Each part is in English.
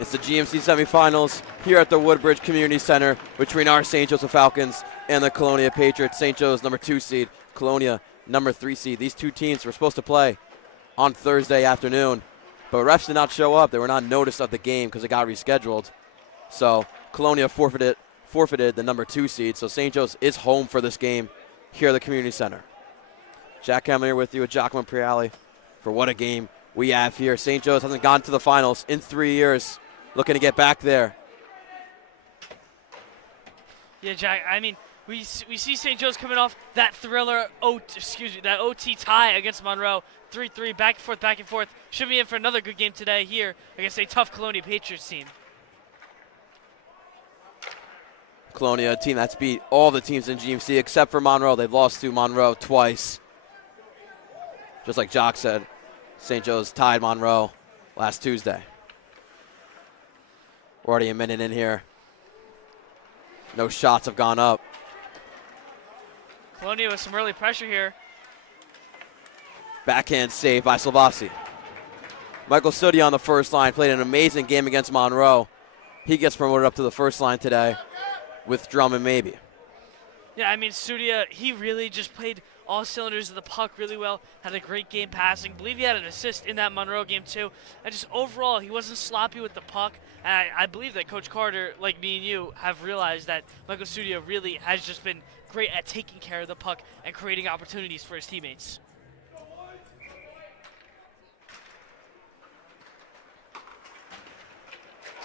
It's the GMC semifinals here at the Woodbridge Community Center between our St. Joseph Falcons and the Colonia Patriots. St. Joe's number 2 seed, Colonia number 3 seed. These two teams were supposed to play on Thursday afternoon, but refs did not show up. They were not noticed of the game because it got rescheduled. So Colonia forfeited the number 2 seed. So St. Joe's is home for this game here at the Community Center. Jack Hamill here with you with Giacomo Priali for what a game we have here. St. Joe's hasn't gone to the finals in 3 years. Looking to get back there. Yeah, Jack, I mean, we see St. Joe's coming off that thriller, that OT tie against Monroe. 3-3, back and forth. Should be in for another good game today here against a tough Colonia Patriots team. Colonia, a team that's beat all the teams in GMC except for Monroe. They've lost to Monroe twice. Just like Jock said, St. Joe's tied Monroe last Tuesday. Already a minute in here. No shots have gone up. Colonia with some early pressure here. Backhand save by Silvassi. Michael Sudi on the first line played an amazing game against Monroe. He gets promoted up to the first line today with Drummond maybe. Yeah, I mean, Sudia, he really just played all cylinders of the puck really well, had a great game passing. Believe he had an assist in that Monroe game too. And just overall, he wasn't sloppy with the puck. And I believe that Coach Carter, like me and you, have realized that Michael Sudia really has just been great at taking care of the puck and creating opportunities for his teammates.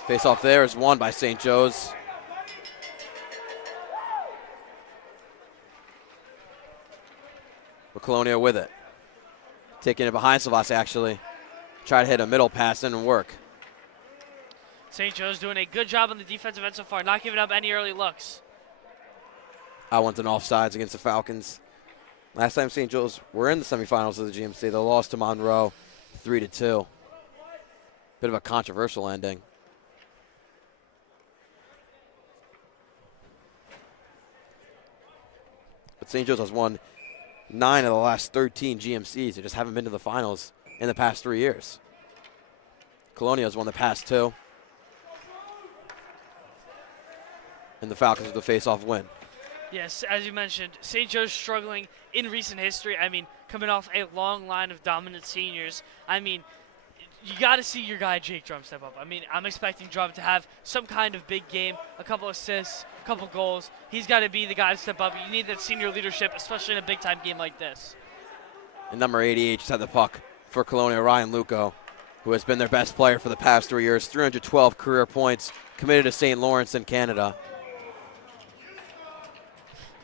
Face-off there is won by St. Joe's. But Colonia with it. Taking it behind Silvassi, actually. Try to hit a middle pass, didn't work. St. Joe's doing a good job on the defensive end so far, not giving up any early looks. I want an offsides against the Falcons. Last time St. Joe's were in the semifinals of the GMC, they lost to Monroe 3-2. Bit of a controversial ending. But St. Joe's has won 9 of the last 13 GMCs. They just haven't been to the finals in the past 3 years. Colonia has won the past 2. And the Falcons with the face-off win. Yes, as you mentioned, St. Joe's struggling in recent history. I mean, coming off a long line of dominant seniors. I mean, you got to see your guy Jake Drum step up. I mean, I'm expecting Drum to have some kind of big game, a couple assists, a couple goals. He's got to be the guy to step up. You need that senior leadership, especially in a big-time game like this. And number 88 just had the puck for Colonia, Ryan Luco, who has been their best player for the past 3 years. 312 career points, committed to St. Lawrence in Canada.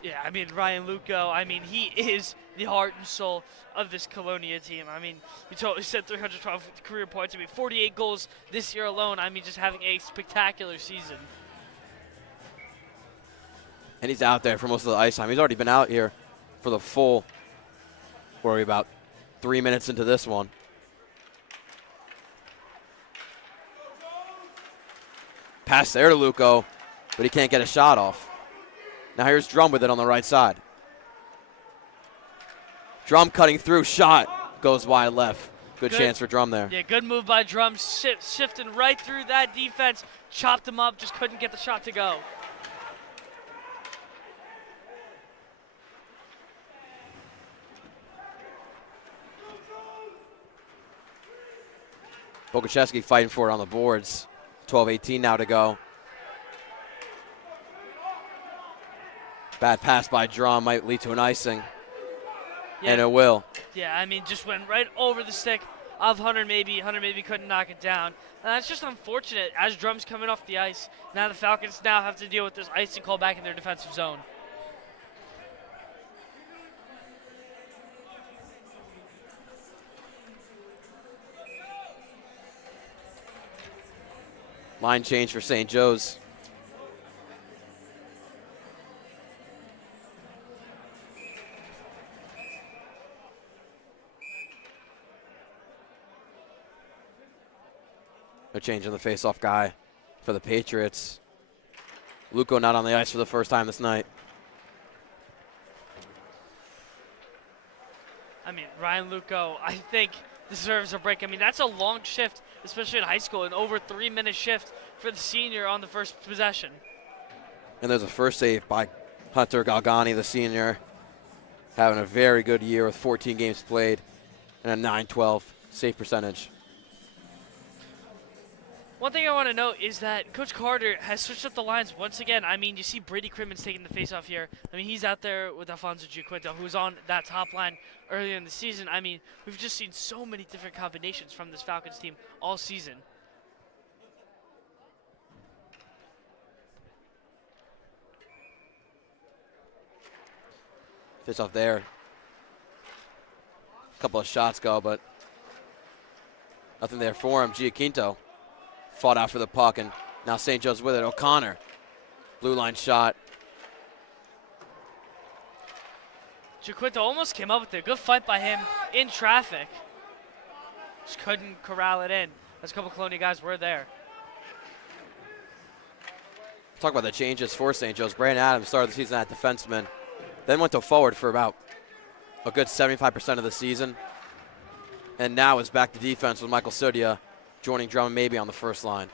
Yeah, I mean, Ryan Luco, I mean, he is the heart and soul of this Colonia team. I mean, you said 312 career points. I mean, 48 goals this year alone. I mean, just having a spectacular season. And he's out there for most of the ice time. He's already been out here for the full, worry about 3 minutes into this one. Pass there to Luco, but he can't get a shot off. Now here's Drum with it on the right side. Drum cutting through, shot, goes wide left. Good chance for Drum there. Yeah, good move by Drum, shifting right through that defense, chopped him up, just couldn't get the shot to go. Boguszewski fighting for it on the boards. 12-18 now to go. Bad pass by Drum might lead to an icing. Yeah. And it will. Yeah, I mean, just went right over the stick of Hunter maybe. Hunter maybe couldn't knock it down. And that's just unfortunate as Drum's coming off the ice. Now the Falcons now have to deal with this icing call back in their defensive zone. Line change for St. Joe's. They're changing the face-off guy for the Patriots. Luco not on the ice for the first time this night. I mean, Ryan Luco, I think deserves a break. I mean, that's a long shift especially in high school, an over 3-minute shift for the senior on the first possession. And there's a first save by Hunter Galgani, the senior, having a very good year with 14 games played and a .912 save percentage. One thing I want to note is that Coach Carter has switched up the lines once again. I mean, you see Brady Crimmins taking the faceoff here. I mean, he's out there with Alfonso Giaquinto, who's on that top line earlier in the season. I mean, we've just seen so many different combinations from this Falcons team all season. Faceoff there. A couple of shots go, but nothing there for him. Giaquinto fought out for the puck, and now St. Joe's with it. O'Connor, blue line shot. Giaquinto almost came up with a good fight by him in traffic. Just couldn't corral it in, as a couple Colonia guys were there. Talk about the changes for St. Joe's. Brandon Adams started the season at defenseman, then went to forward for about a good 75% of the season, and now is back to defense with Michael Sudia joining Drummond maybe on the first line.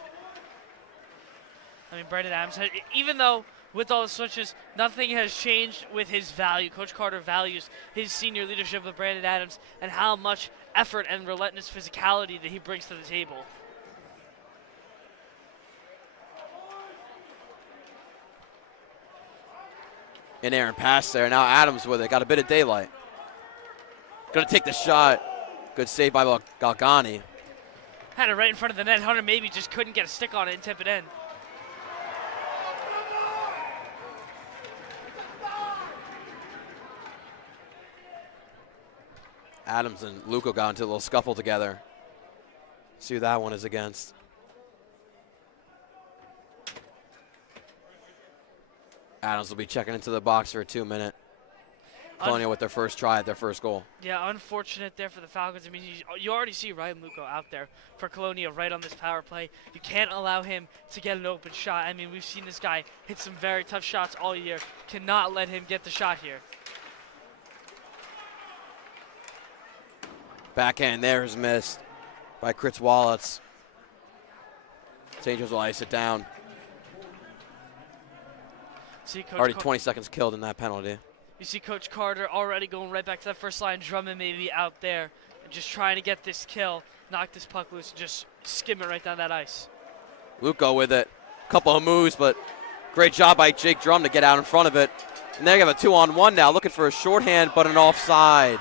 I mean, Brandon Adams, even though with all the switches, nothing has changed with his value. Coach Carter values his senior leadership with Brandon Adams and how much effort and relentless physicality that he brings to the table. An errant pass there. Now Adams with it. Got a bit of daylight. Going to take the shot. Good save by Galgani. Had it right in front of the net. Hunter maybe just couldn't get a stick on it and tip it in. Adams and Luco got into a little scuffle together. See who that one is against. Adams will be checking into the box for a 2-minute. Colonia with their first try at their first goal. Yeah, unfortunate there for the Falcons. I mean, you already see Ryan Luco out there for Colonia right on this power play. You can't allow him to get an open shot. I mean, we've seen this guy hit some very tough shots all year. Cannot let him get the shot here. Backhand there is missed by Chris Wallets. St. Joe's will ice it down. See, already 20 seconds killed in that penalty. You see Coach Carter already going right back to that first line. Drummond maybe out there and just trying to get this kill, knock this puck loose, and just skim it right down that ice. Luco with it. Couple of moves, but great job by Jake Drum to get out in front of it. And they have a 2-on-1 now, looking for a shorthand, but an offside.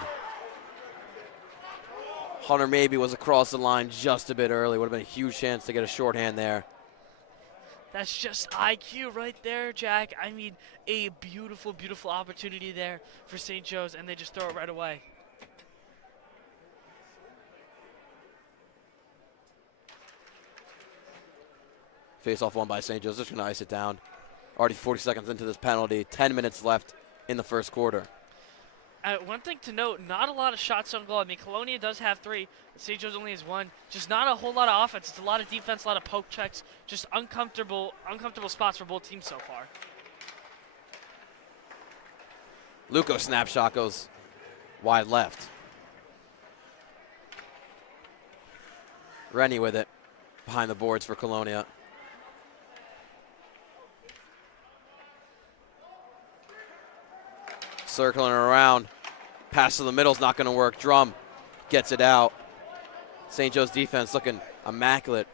Hunter maybe was across the line just a bit early. Would have been a huge chance to get a shorthand there. That's just IQ right there, Jack. I mean, a beautiful, beautiful opportunity there for St. Joe's, and they just throw it right away. Face-off won by St. Joe's. Just going to ice it down. Already 40 seconds into this penalty. 10 minutes left in the first quarter. One thing to note, not a lot of shots on goal. I mean, Colonia does have 3. St. Joe's only has 1. Just not a whole lot of offense. It's a lot of defense, a lot of poke checks. Just uncomfortable spots for both teams so far. Luco snapshot goes wide left. Rennie with it behind the boards for Colonia. Circling around. Pass to the middle is not going to work. Drum gets it out. St. Joe's defense looking immaculate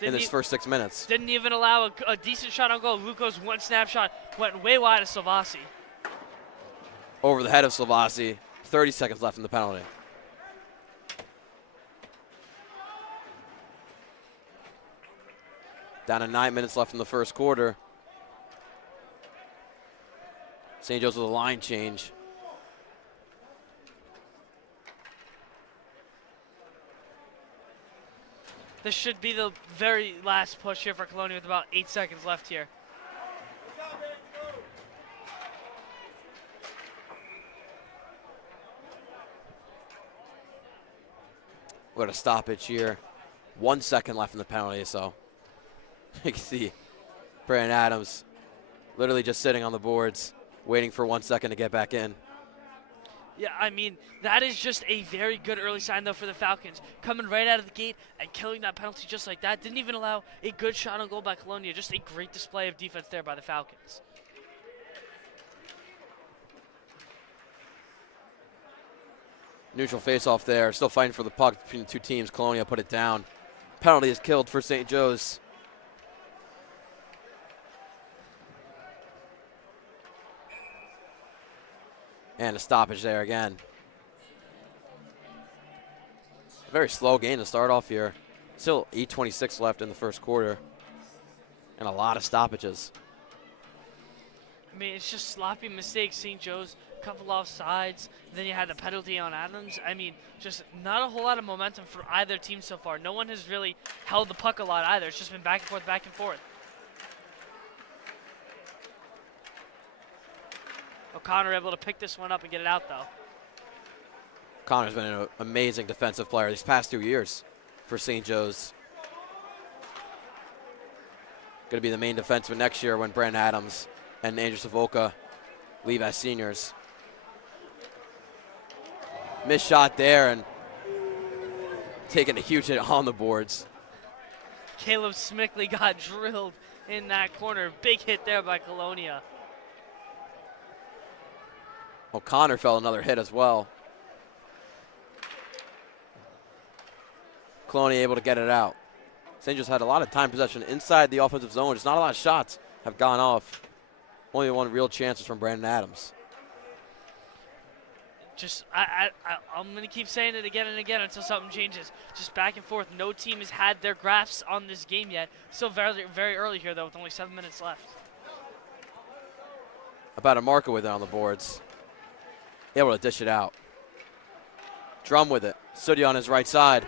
in this first 6 minutes. Didn't even allow a decent shot on goal. Luco's one snapshot went way wide of Salvasi. Over the head of Salvasi. 30 seconds left in the penalty. Down to 9 minutes left in the first quarter. St. Joe's with a line change. This should be the very last push here for Colonia with about 8 seconds left here. We're going to stoppage here. 1 second left in the penalty, so you can see Brandon Adams literally just sitting on the boards, waiting for 1 second to get back in. Yeah, I mean, that is just a very good early sign, though, for the Falcons. Coming right out of the gate and killing that penalty just like that. Didn't even allow a good shot on goal by Colonia. Just a great display of defense there by the Falcons. Neutral face-off there. Still fighting for the puck between the two teams. Colonia put it down. Penalty is killed for St. Joe's. And a stoppage there again. A very slow game to start off here. Still 8:26 left in the first quarter. And a lot of stoppages. I mean, it's just sloppy mistakes. St. Joe's, a couple offsides. Then you had the penalty on Adams. I mean, just not a whole lot of momentum for either team so far. No one has really held the puck a lot either. It's just been back and forth, back and forth. O'Connor able to pick this one up and get it out, though. Connor's been an amazing defensive player these past 2 years for St. Joe's. Going to be the main defenseman next year when Brandon Adams and Andrew Savoca leave as seniors. Missed shot there and taking a huge hit on the boards. Caleb Smickley got drilled in that corner. Big hit there by Colonia. O'Connor fell another hit as well. Colonia able to get it out. St. Joe's had a lot of time possession inside the offensive zone. Just not a lot of shots have gone off. Only one real chance is from Brandon Adams. Just, I'm going to keep saying it again and again until something changes. Just back and forth. No team has had their grasps on this game yet. Still very, very early here, though, with only 7 minutes left. About a marker with it on the boards. Able to dish it out. Drum with it. Sooty on his right side.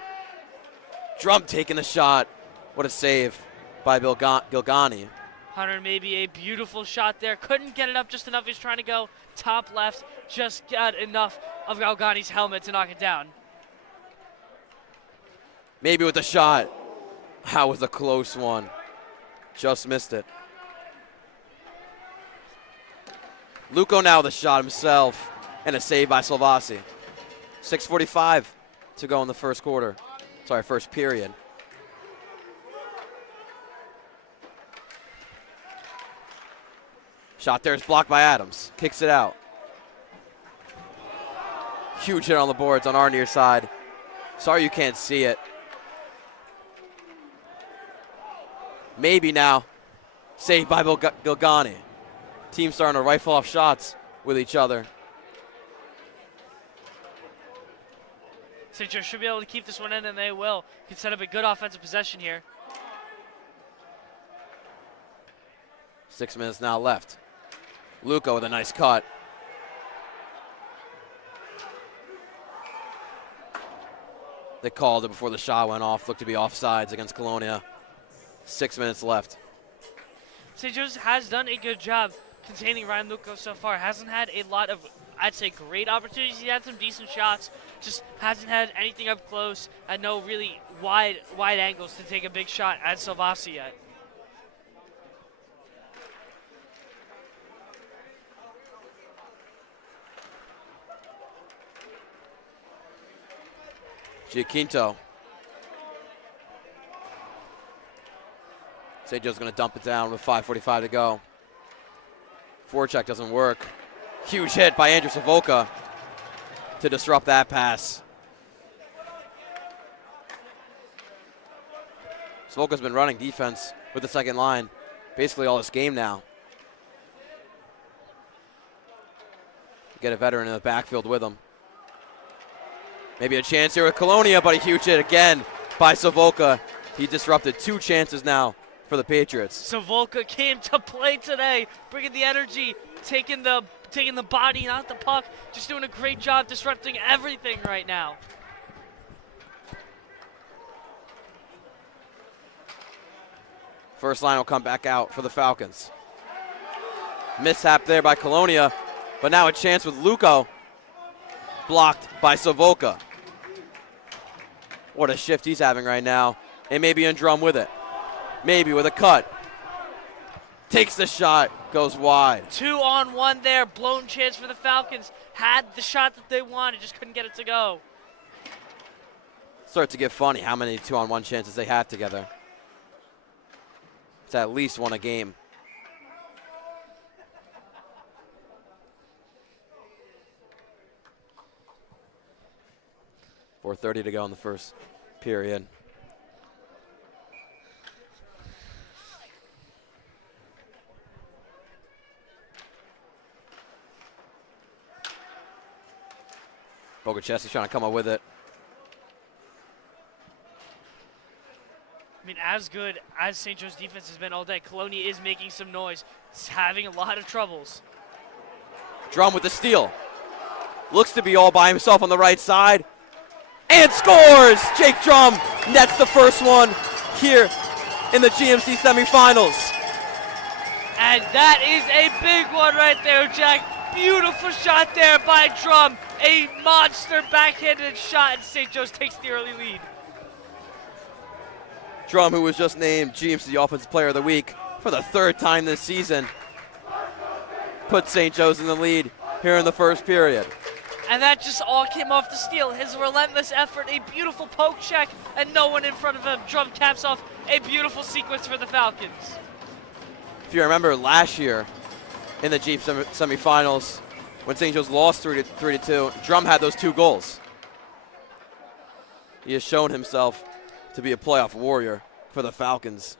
Drum taking the shot. What a save by Gilgani. Hunter, maybe a beautiful shot there. Couldn't get it up just enough. He's trying to go top left. Just got enough of Galgani's helmet to knock it down. Maybe with the shot. That was a close one. Just missed it. Luco now the shot himself. And a save by Salvasi. 6:45 to go in the first quarter. Sorry, first period. Shot there is blocked by Adams. Kicks it out. Huge hit on the boards on our near side. Sorry you can't see it. Maybe now. Saved by Gilgani. Team starting to rifle off shots with each other. St. Joe should be able to keep this one in, and they will. Can set up a good offensive possession here. 6 minutes now left. Luco with a nice cut. They called it before the shot went off. Looked to be offsides against Colonia. 6 minutes left. St. Joe's has done a good job containing Ryan Luco so far. Hasn't had a lot of, I'd say, great opportunities. He had some decent shots. Just hasn't had anything up close and no really wide angles to take a big shot at Salvasi yet. Giaquinto. St. Joe's going to dump it down with 5:45 to go. Forecheck doesn't work. Huge hit by Andrew Savoca to disrupt that pass. Savoca's been running defense with the second line basically all this game now. Get a veteran in the backfield with him. Maybe a chance here with Colonia, but a huge hit again by Savoca. He disrupted 2 chances now for the Patriots. Savoca came to play today, bringing the energy, taking the body, not the puck. Just doing a great job disrupting everything right now. First line will come back out for the Falcons. Mishap there by Colonia, but now a chance with Luco. Blocked by Savoca. What a shift he's having right now. And maybe in drum with it. Maybe with a cut. Takes the shot, goes wide. 2-on-1 there, blown chance for the Falcons. Had the shot that they wanted, just couldn't get it to go. Starts to get funny how many 2-on-1 chances they have together. It's at least one a game. .4:30 to go in the first period. Bogacheski's trying to come up with it. I mean, as good as St. Joe's defense has been all day, Colonia is making some noise. It's having a lot of troubles. Drum with the steal. Looks to be all by himself on the right side. And scores! Jake Drum nets the first one here in the GMC semifinals. And that is a big one right there, Jack. Beautiful shot there by Drum. A monster backhanded shot, and St. Joe's takes the early lead. Drum, who was just named GMC Offensive Player of the Week for the third time this season, put St. Joe's in the lead here in the first period. And that just all came off the steal. His relentless effort, a beautiful poke check, and no one in front of him. Drum caps off a beautiful sequence for the Falcons. If you remember last year in the Jeep semifinals, when St. Joe's lost 3-2, Drum had those 2 goals. He has shown himself to be a playoff warrior for the Falcons.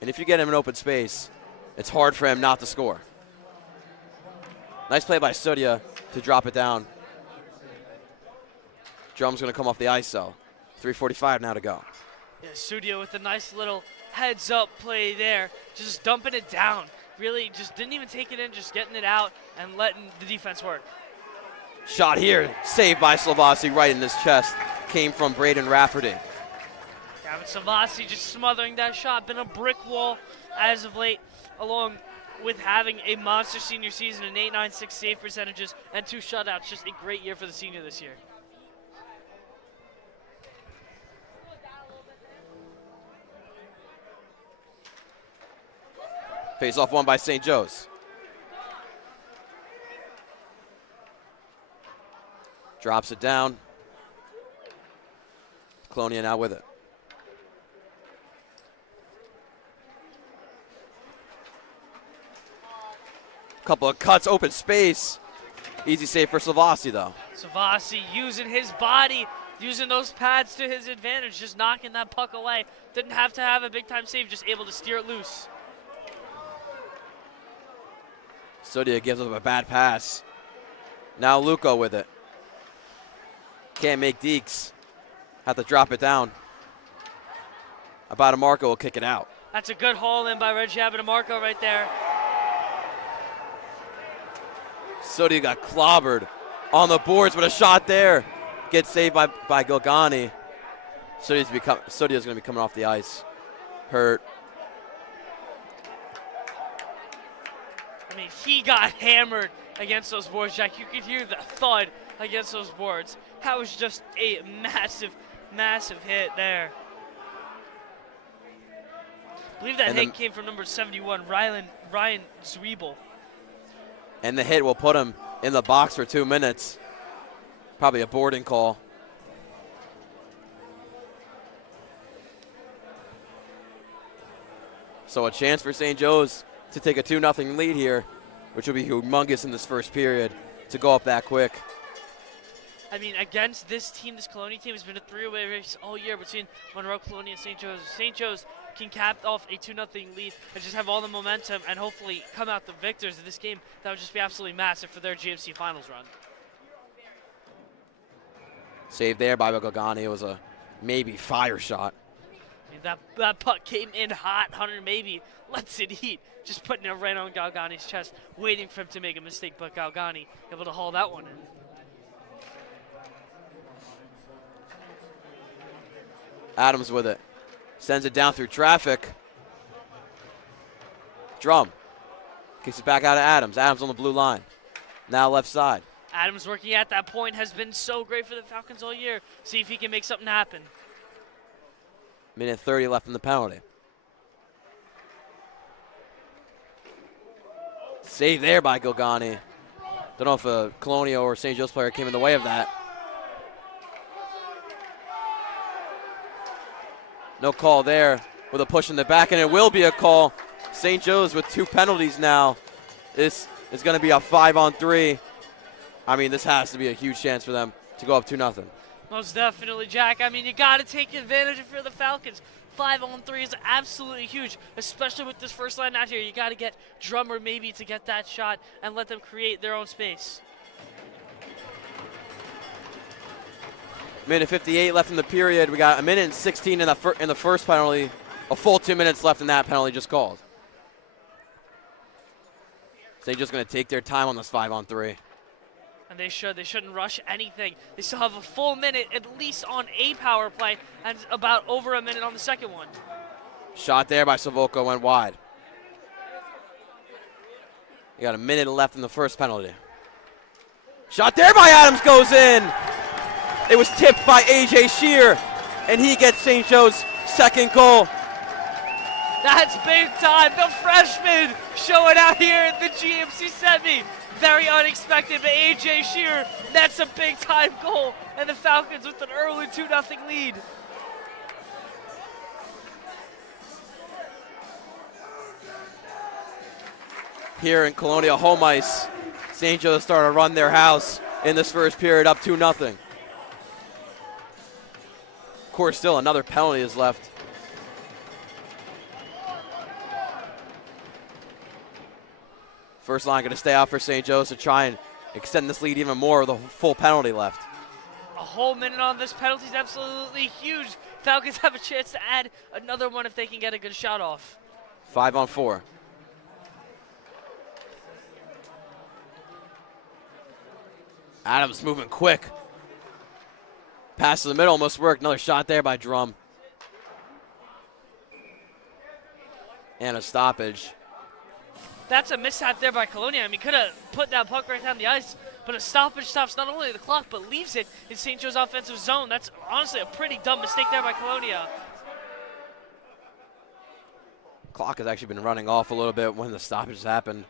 And if you get him in open space, it's hard for him not to score. Nice play by Sudia to drop it down. Drum's going to come off the ice, though. 3:45 now to go. Yeah, Sudia with a nice little heads-up play there, just dumping it down. Really just didn't even take it in, just getting it out and letting the defense work. Shot here, saved by Slavasi right in his chest. Came from Braden Rafferty. Gavin Savasi just smothering that shot. Been a brick wall as of late, along with having a monster senior season, an 8.96 save percentages, and 2 shutouts. Just a great year for the senior this year. Face off one by St. Joe's. Drops it down. Colonia now with it. Couple of cuts, open space. Easy save for Savasi, though. Savasi using his body, using those pads to his advantage, just knocking that puck away. Didn't have to have a big-time save, just able to steer it loose. Sudia gives up a bad pass. Now Luco with it. Can't make Deeks. Have to drop it down. Abatamarco will kick it out. That's a good haul in by Reggie Abatamarco right there. Sudia got clobbered on the boards, but a shot there. Gets saved by Gilgani. Sudia's going to be coming off the ice. Hurt. I mean, he got hammered against those boards, Jack. You could hear the thud against those boards. That was just a massive, massive hit there. I believe that hit came from number 71, Ryan Zwiebel. And the hit will put him in the box for 2 minutes. Probably a boarding call. So a chance for St. Joe's to take a 2-0 lead here, which will be humongous in this first period to go up that quick. I mean, against this team, this Colonia team has been a 3-way race all year between Monroe, Colonia, and St. Joe's. St. Joe's can cap off a 2-0 lead and just have all the momentum and hopefully come out the victors of this game. That would just be absolutely massive for their GMC Finals run. Saved there by Gilgani. It was a maybe fire shot. I mean, that puck came in hot. Hunter maybe lets it eat. Just putting it right on Galgani's chest, waiting for him to make a mistake, but Galgani able to haul that one in. Adams with it. Sends it down through traffic. Drum. Kicks it back out to Adams. Adams on the blue line. Now left side. Adams working at that point has been so great for the Falcons all year. See if he can make something happen. Minute 30 left in the penalty. Save there by Gilgani. Don't know if a Colonia or St. Joe's player came in the way of that. No call there with a push in the back, and it will be a call. St. Joe's with 2 penalties now. This is going to be a 5-on-3. I mean, this has to be a huge chance for them to go up 2-0. Most definitely, Jack. I mean, you got to take advantage for the Falcons. 5-on-3 is absolutely huge, especially with this first line out here. You got to get Drummer maybe to get that shot and let them create their own space. Minute 58 left in the period. We got a minute and 16 in the first penalty. A full 2 minutes left in that penalty just called. So they're just going to take their time on this 5-on-3. And they should. They shouldn't rush anything. They still have a full minute at least on a power play and about over a minute on the second one. Shot there by Savoca went wide. You got a minute left in the first penalty. Shot there by Adams goes in. It was tipped by A.J. Shear, and he gets St. Joe's second goal. That's big time. The freshman showing out here at the GMC Semi. Very unexpected, but A.J. Shear, that's a big time goal. And the Falcons with an early 2-0 lead. Here in Colonia home ice, St. Joe's started to run their house in this first period up 2-0. Of course, still another penalty is left. First line going to stay out for St. Joe's to try and extend this lead even more with a full penalty left. A whole minute on this penalty is absolutely huge. Falcons have a chance to add another one if they can get a good shot off. 5-on-4. Adams moving quick. Pass to the middle almost worked. Another shot there by Drum. And a stoppage. That's a mishap there by Colonia. I mean, could have put that puck right down the ice, but a stoppage stops not only the clock, but leaves it in St. Joe's offensive zone. That's honestly a pretty dumb mistake there by Colonia. Clock has actually been running off a little bit when the stoppage happened.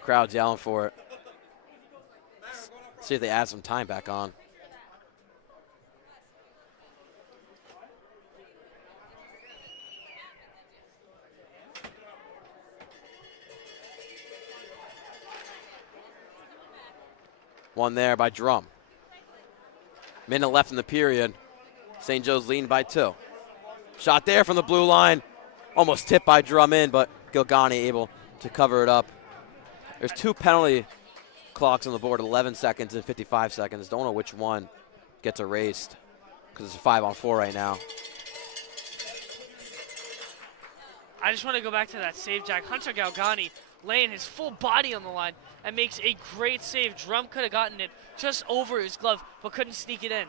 Crowd's yelling for it. See if they add some time back on. One there by Drum. Minute left in the period. St. Joe's leading by 2. Shot there from the blue line. Almost tipped by Drum in, but Gilgani able to cover it up. There's 2 penalty clocks on the board, 11 seconds and 55 seconds. Don't know which one gets erased because it's a 5-on-4 right now. I just want to go back to that save, Jack. Hunter Galgani laying his full body on the line and makes a great save. Drum could have gotten it just over his glove, but couldn't sneak it in.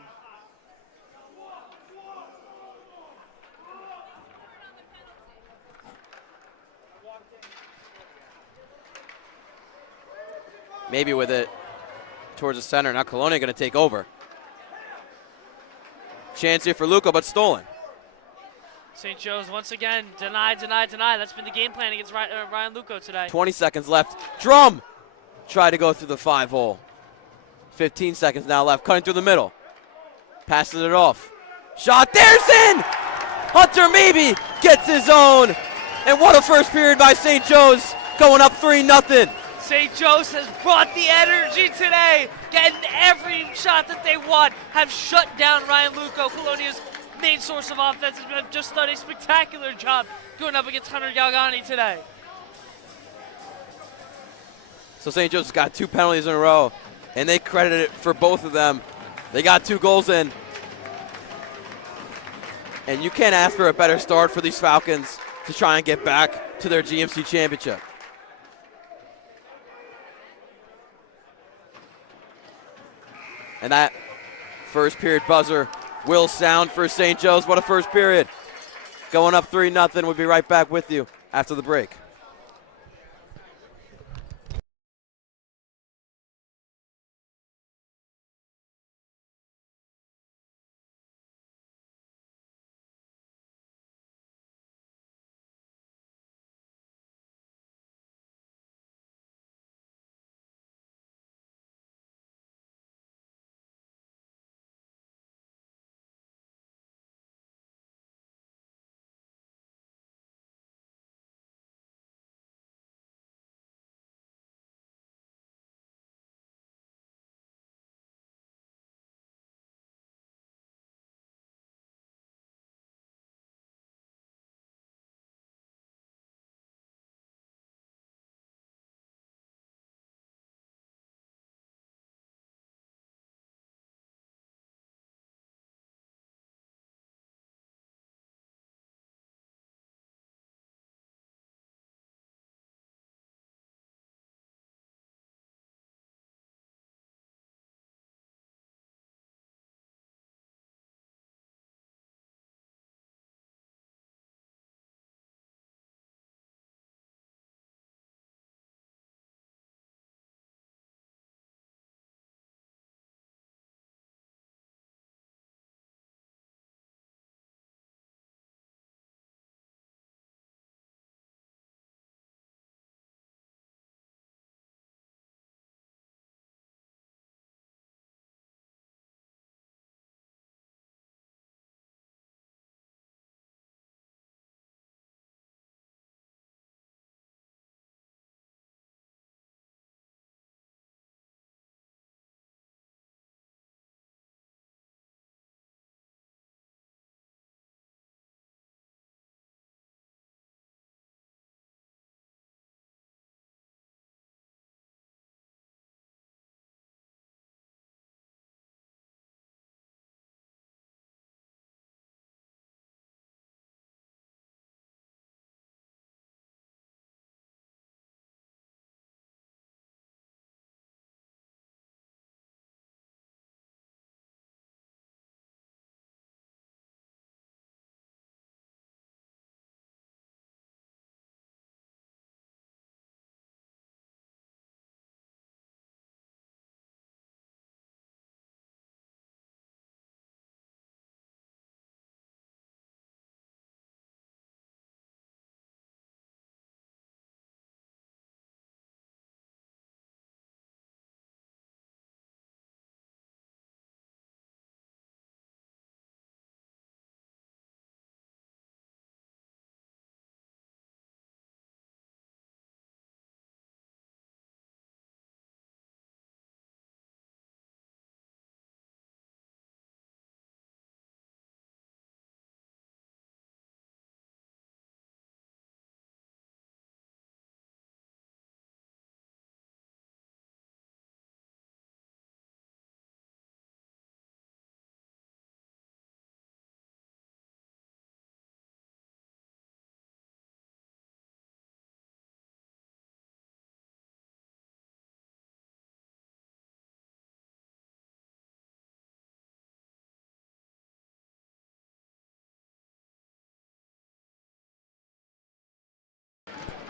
Maybe with it towards the center. Now Colonia going to take over. Chance here for Luco, but stolen. St. Joe's once again denied. That's been the game plan against Ryan Luco today. 20 seconds left. Drum tried to go through the 5-hole. 15 seconds now left. Cutting through the middle. Passes it off. Shot. There's in! Hunter maybe gets his own. And what a first period by St. Joe's. Going up 3-0. St. Joe's has brought the energy today, getting every shot that they want, have shut down Ryan Luco, Colonia's main source of offense, has just done a spectacular job going up against Hunter Galgani today. So St. Joe's got 2 penalties in a row, and they credit it for both of them. They got 2 goals in. And you can't ask for a better start for these Falcons to try and get back to their GMC championship. And that first period buzzer will sound for St. Joe's. What a first period. Going up 3-0. We'll be right back with you after the break.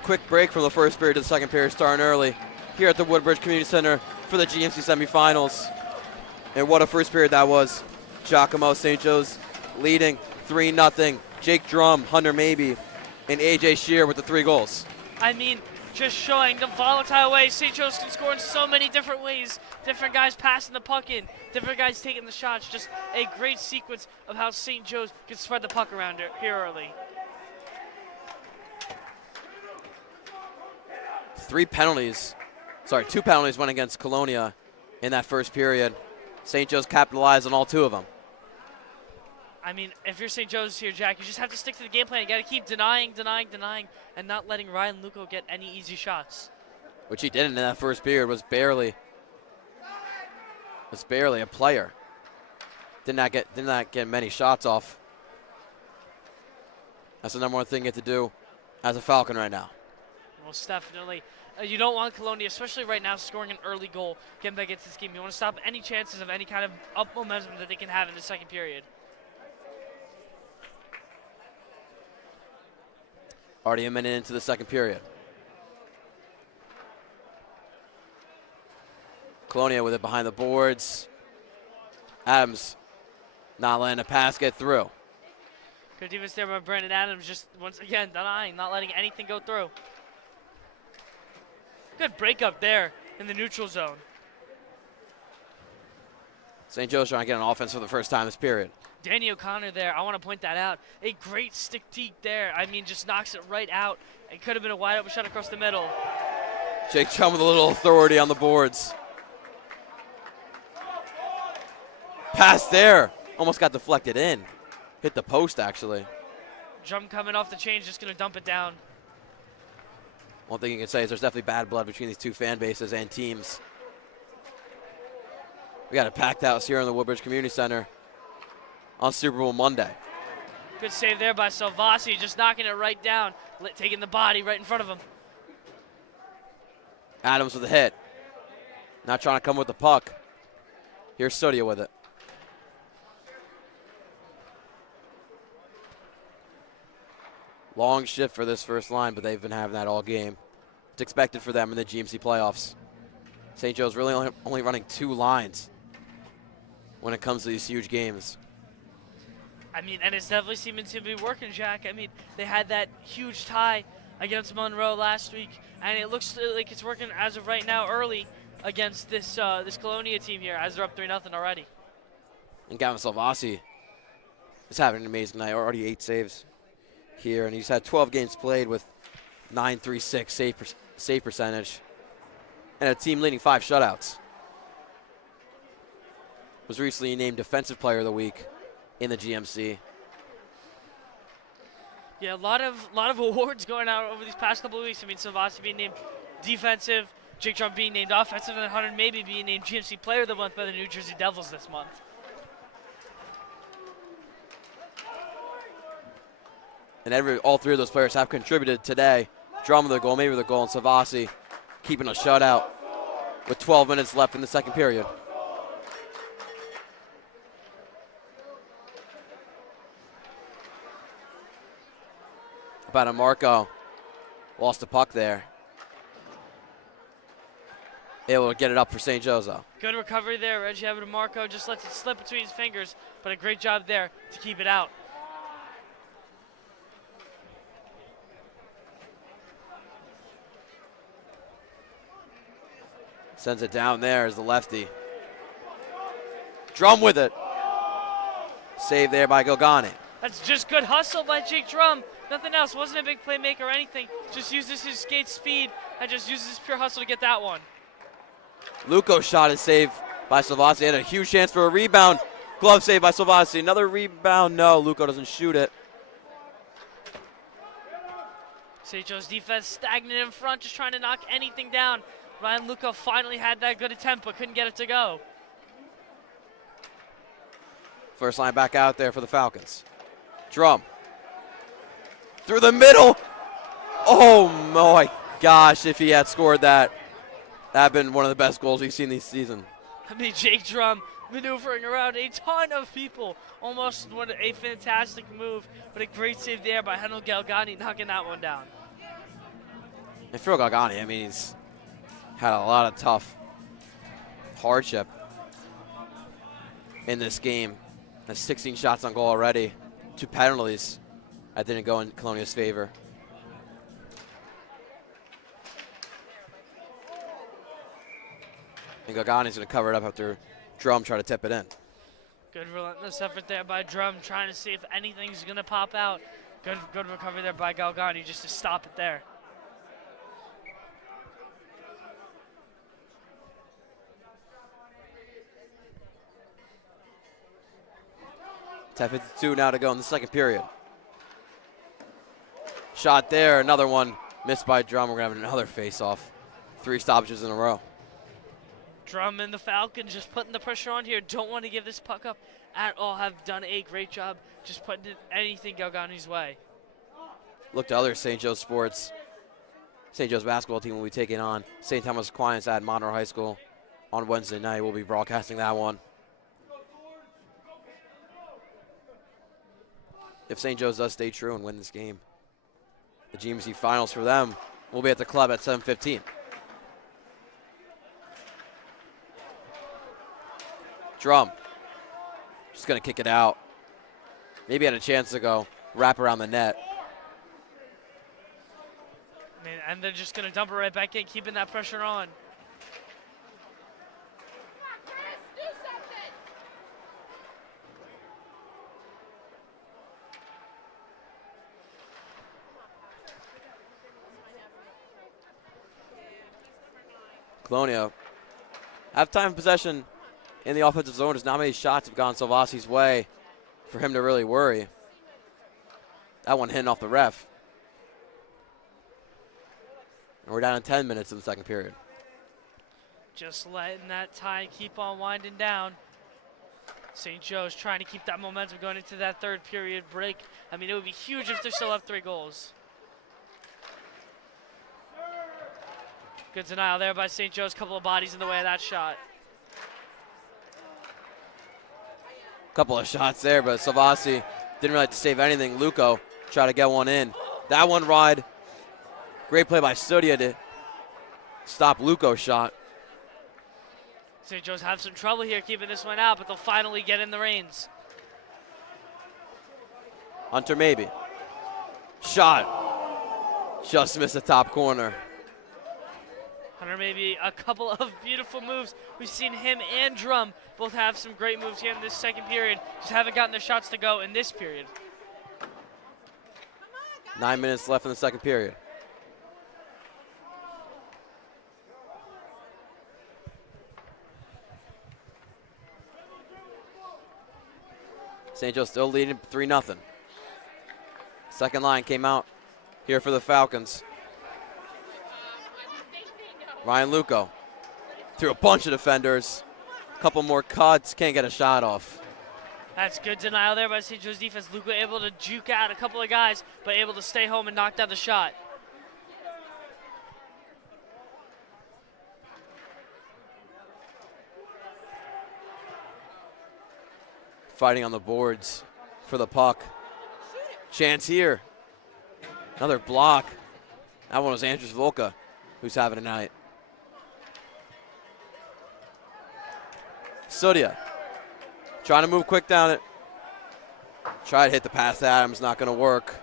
quick break from the first period to the second period, starting early here at the Woodbridge Community Center for the GMC semifinals. And what a first period that was. Giacomo St. Joe's leading 3-0. Jake Drum, Hunter Maybe, and AJ Shear with the 3 goals. I mean, just showing the volatile ways St. Joe's can score in so many different ways. Different guys passing the puck in, different guys taking the shots. Just a great sequence of how St. Joe's can spread the puck around here early. 2 penalties went against Colonia in that first period. St. Joe's capitalized on all 2 of them. I mean, if you're St. Joe's here, Jack, you just have to stick to the game plan. You got to keep denying, and not letting Ryan Luco get any easy shots. Which he didn't in that first period. Was barely a player. Did not get many shots off. That's the number 1 thing you have to do as a Falcon right now. Most definitely. You don't want Colonia, especially right now, scoring an early goal, getting back into this game. You want to stop any chances of any kind of up momentum that they can have in the second period. Already a minute into the second period. Colonia with it behind the boards. Adams not letting a pass get through. Good defense there by Brandon Adams, just once again denying, not letting anything go through. Good breakup there in the neutral zone. St. Joe's trying to get an offense for the first time this period. Danny O'Connor there, I want to point that out. A great stick deke there. I mean, just knocks it right out. It could have been a wide open shot across the middle. Jake Chum with a little authority on the boards. Pass there. Almost got deflected in. Hit the post, actually. Drum coming off the change, just going to dump it down. One thing you can say is there's definitely bad blood between these 2 fan bases and teams. We got a packed house here in the Woodbridge Community Center on Super Bowl Monday. Good save there by Salvasi, just knocking it right down, taking the body right in front of him. Adams with a hit. Not trying to come with the puck. Here's Sodia with it. Long shift for this first line, but they've been having that all game. It's expected for them in the GMC playoffs. St. Joe's really only running 2 lines when it comes to these huge games. I mean, and it's definitely seeming to be working, Jack. I mean, they had that huge tie against Monroe last week, and it looks like it's working as of right now early against this this Colonia team here, as they're up 3-0 already. And Gavin Salvasi is having an amazing night. Already 8 saves here, and he's had 12 games played with .936 save percentage and a team leading 5 shutouts. Was recently named Defensive Player of the Week in the GMC. Yeah, a lot of awards going out over these past couple of weeks. I mean, Salvasi being named Defensive, Jake Drum being named Offensive, and then Hunter maybe being named GMC Player of the Month by the New Jersey Devils this month. And all 3 of those players have contributed today. Drum with a goal, maybe with a goal, and Savasi keeping a shutout with 12 minutes left in the second period. About a Marco lost the puck there. Able to get it up for St. Joe's though. Good recovery there. Reggie Marco just lets it slip between his fingers, but a great job there to keep it out. Sends it down there as the lefty. Drum with it. Save there by Gilgani. That's just good hustle by Jake Drum. Nothing else. Wasn't a big playmaker or anything. Just uses his skate speed and just uses his pure hustle to get that one. Luco shot is saved by Salvasi. Had a huge chance for a rebound. Glove save by Salvasi. Another rebound. No, Luco doesn't shoot it. St. Joe's defense stagnant in front, just trying to knock anything down. Ryan Luco finally had that good attempt, but couldn't get it to go. First line back out there for the Falcons. Drum. Through the middle. Oh my gosh, if he had scored that, that'd been one of the best goals we've seen this season. I mean, Jake Drum maneuvering around a ton of people. Almost a fantastic move, but a great save there by Henel Galgani, knocking that one down. And Phil Galgani, I mean, he's had a lot of tough hardship in this game. Has 16 shots on goal already. 2 penalties that didn't go in Colonia's favor. And Galgani's going to cover it up after Drum try to tip it in. Good relentless effort there by Drum, trying to see if anything's going to pop out. Good recovery there by Galgani just to stop it there. .52 now to go in the second period. Shot there, another one missed by Drum. We're going to have another face-off. 3 stoppages in a row. Drum and the Falcons just putting the pressure on here. Don't want to give this puck up at all. Have done a great job just putting anything Galgani's way. Look to other St. Joe's sports. St. Joe's basketball team will be taking on St. Thomas Aquinas at Monroe High School on Wednesday night. We'll be broadcasting that one. If St. Joe's does stay true and win this game, the GMC Finals for them will be at the club at 7:15. Drum just going to kick it out. Maybe had a chance to go wrap around the net. And they're just going to dump it right back in, keeping that pressure on. Colonia have time of possession in the offensive zone. As not many shots have gone Salvasi's way for him to really worry. That one hitting off the ref. And we're down to 10 minutes in the second period. Just letting that tie keep on winding down. St. Joe's trying to keep that momentum going into that third period break. I mean, it would be huge if they still have 3 goals. Good denial there by St. Joe's. Couple of bodies in the way of that shot. Couple of shots there, but Salvasi didn't really have to save anything. Luco tried to get one in. That one ride. Great play by Studia to stop Luco's shot. St. Joe's have some trouble here keeping this one out, but they'll finally get in the reins. Hunter maybe. Shot. Just missed the top corner. Hunter maybe a couple of beautiful moves. We've seen him and Drum both have some great moves here in this second period. Just haven't gotten their shots to go in this period. 9 minutes left in the second period. St. Joe still leading 3-0. Second line came out here for the Falcons. Ryan Luco through a bunch of defenders. A couple more cuts, can't get a shot off. That's good denial there by St. Joe's defense. Luco able to juke out a couple of guys, but able to stay home and knock down the shot. Fighting on the boards for the puck. Chance here. Another block. That one was Andres Volka, who's having a night. Sudia trying to move quick down it. Try to hit the pass to Adams, not going to work.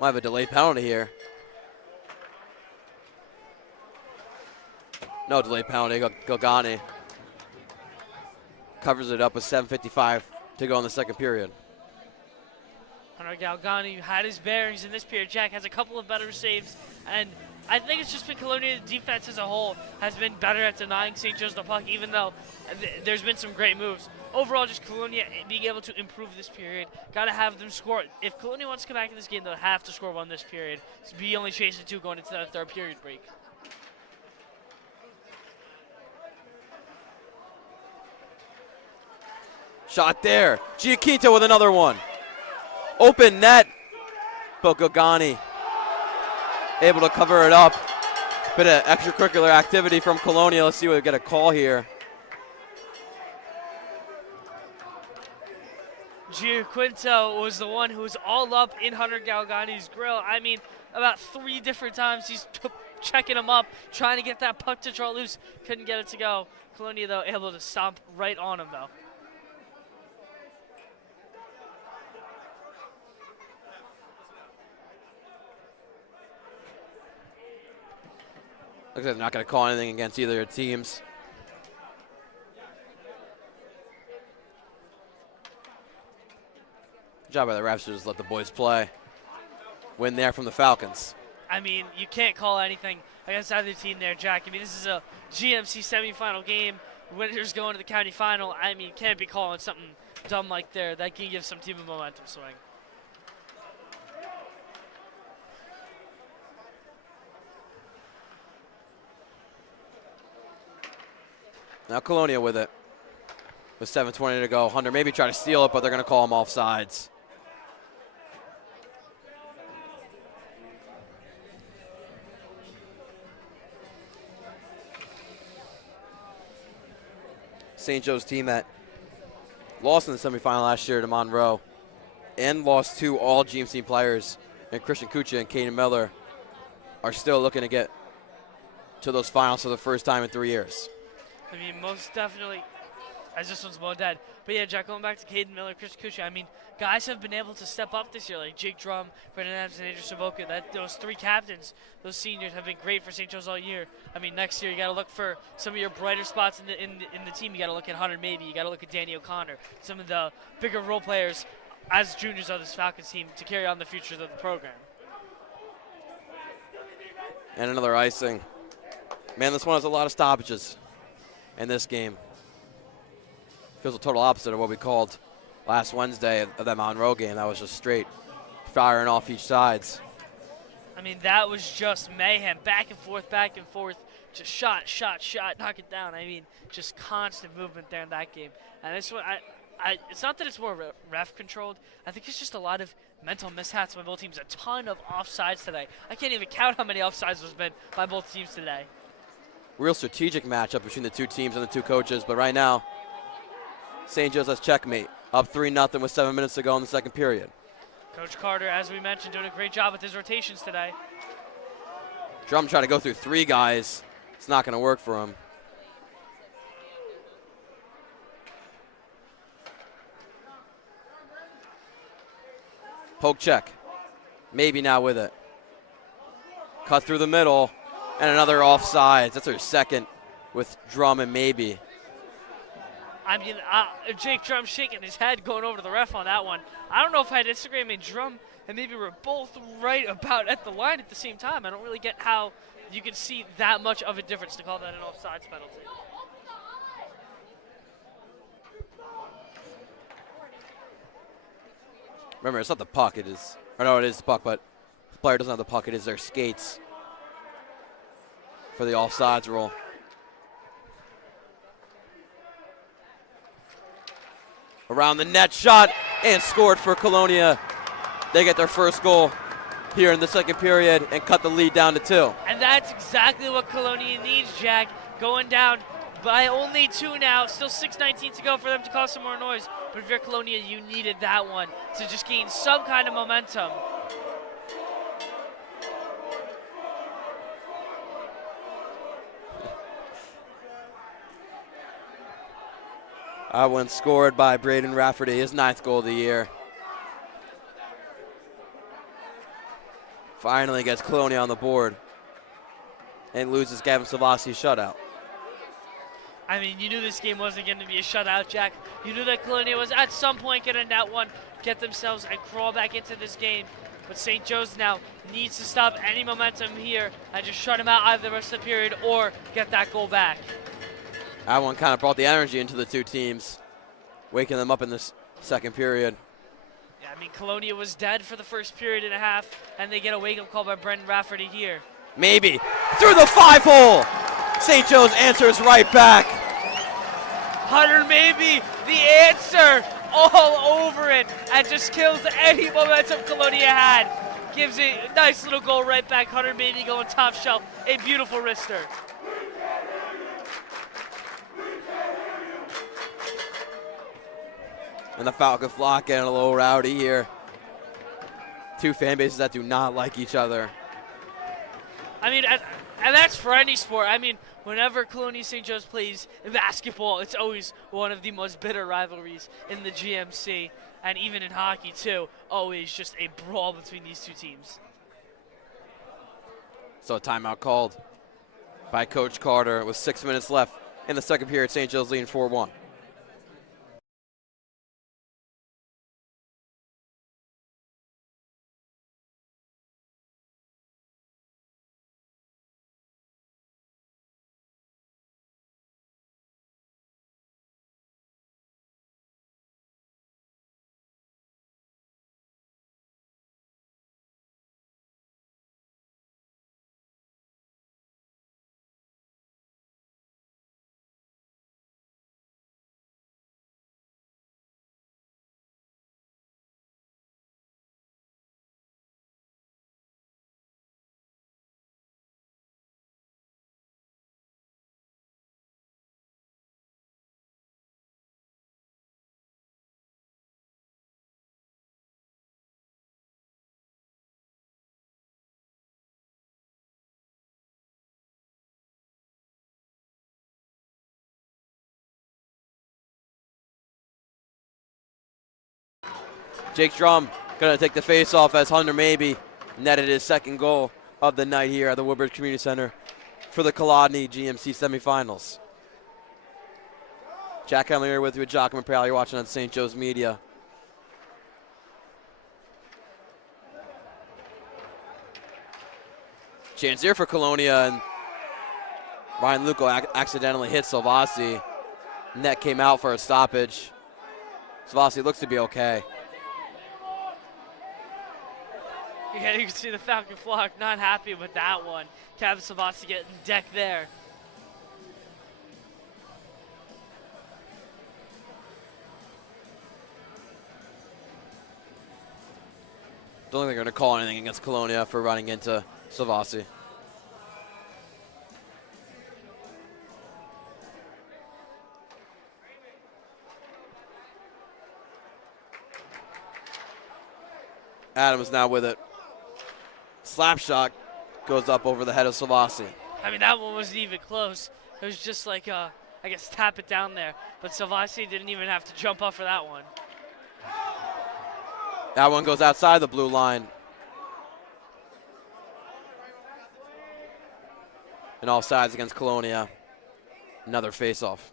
Might have a delayed penalty here. No delayed penalty. Galgani covers it up with 7:55 to go in the second period. Hunter Galgani had his bearings in this period. Jack has a couple of better saves, and I think it's just been Colonia's defense as a whole has been better at denying St. Joe's the puck, even though there's been some great moves. Overall, just Colonia being able to improve this period. Got to have them score. If Colonia wants to come back in this game, they'll have to score 1 this period. So be only chasing 2 going into that third period break. Shot there. Giaquinto with another one. Open net. But Galgani able to cover it up. Bit of extracurricular activity from Colonia. Let's see if we get a call here. Giaquinto was the one who was all up in Hunter Galgani's grill. I mean, about 3 different times he's checking him up, trying to get that puck to draw loose. Couldn't get it to go. Colonia, though, able to stomp right on him, though. Looks like they're not going to call anything against either teams. Good job by the refs to just let the boys play. Win there from the Falcons. I mean, you can't call anything against either team there, Jack. I mean, this is a GMC semifinal game. Winners going to the county final. I mean, you can't be calling something dumb like there. That can give some team a momentum swing. Now Colonia with it. With 7:20 to go. Hunter maybe try to steal it, but they're going to call him offsides. St. Joe's team that lost in the semifinal last year to Monroe and lost 2 all GMC players, and Christian Kucha and Caden Miller are still looking to get to those finals for the first time in 3 years. I mean, most definitely, as this one's well dead. But yeah, Jack, going back to Caden Miller, Chris Kucha, I mean, guys have been able to step up this year, like Jake Drum, Brendan Adams, and Andrew Savoca. Those 3 captains, those seniors, have been great for St. Joe's all year. I mean, next year you got to look for some of your brighter spots in the team. You got to look at Hunter Maybe. You got to look at Danny O'Connor, some of the bigger role players as juniors of this Falcons team to carry on the future of the program. And another icing. Man, this one has a lot of stoppages in this game. Feels a total opposite of what we called last Wednesday of that Monroe game. That was just straight firing off each sides. I mean, that was just mayhem. Back and forth. Just shot, knock it down. I mean, just constant movement there in that game. And this one, it's not that it's more ref controlled. I think it's just a lot of mental mishaps by both teams. A ton of offsides today. I can't even count how many offsides there's been by both teams today. Real strategic matchup between the 2 teams and the 2 coaches, but right now, St. Joe's has checkmate. Up 3-0 with 7 minutes to go in the second period. Coach Carter, as we mentioned, doing a great job with his rotations today. Drum trying to go through 3 guys. It's not going to work for him. Poke check. Maybe now with it. Cut through the middle. And another offsides. That's their second with Drum and Maybe. I mean, Jake Drum shaking his head going over to the ref on that one. I don't know if I had Instagram and Drum and Maybe were both right about at the line at the same time. I don't really get how you can see that much of a difference to call that an offsides penalty. Remember, it's not the puck. It is, or no, it is the puck, but the player doesn't have the puck. It is their skates for the offsides rule. Around the net shot and scored for Colonia. They get their first goal here in the second period and cut the lead down to 2. And that's exactly what Colonia needs, Jack. Going down by only 2 now. Still 6:19 to go for them to cause some more noise. But if you're Colonia, you needed that one to just gain some kind of momentum. That one scored by Braden Rafferty, his 9th goal of the year. Finally gets Colonia on the board and loses Gavin Savasi's shutout. I mean, you knew this game wasn't going to be a shutout, Jack. You knew that Colonia was at some point going to net one, get themselves and crawl back into this game. But St. Joe's now needs to stop any momentum here and just shut them out either the rest of the period or get that goal back. That one kind of brought the energy into the 2 teams, waking them up in this second period. Yeah, I mean, Colonia was dead for the first period and a half, and they get a wake-up call by Brendan Rafferty here. Maybe through the 5-hole. St. Joe's answers right back. Hunter Maybe, the answer, all over it, and just kills any momentum Colonia had. Gives it a nice little goal right back. Hunter Maybe going top shelf, a beautiful wrister. And the Falcon flock getting a little rowdy here. Two fan bases that do not like each other. I mean, and that's for any sport. I mean, whenever Colonia St. Joe's plays in basketball, it's always one of the most bitter rivalries in the GMC, and even in hockey too. Always just a brawl between these two teams. So a timeout called by Coach Carter with 6 minutes left in the second period. St. Joe's leading 4-1. Jake Drum going to take the face off as Hunter Maybe netted his second goal of the night here at the Woodbridge Community Center for the Colonia GMC semifinals. Jack Hemley here with you with Jock McPhail. You're watching on St. Joe's Media. Chance here for Colonia, and Ryan Luco accidentally hit Salvasi. Net came out for a stoppage. Salvasi looks to be okay. Yeah, you can see the Falcon flock not happy with that one. Kevin Savasi getting decked there. Don't think they're going to call anything against Colonia for running into Savasi. Adams now with it. Slap shot goes up over the head of Savasi. I mean, that one wasn't even close. It was just like, I guess, tap it down there. But Savasi didn't even have to jump up for that one. That one goes outside the blue line. And all sides against Colonia. Another face-off.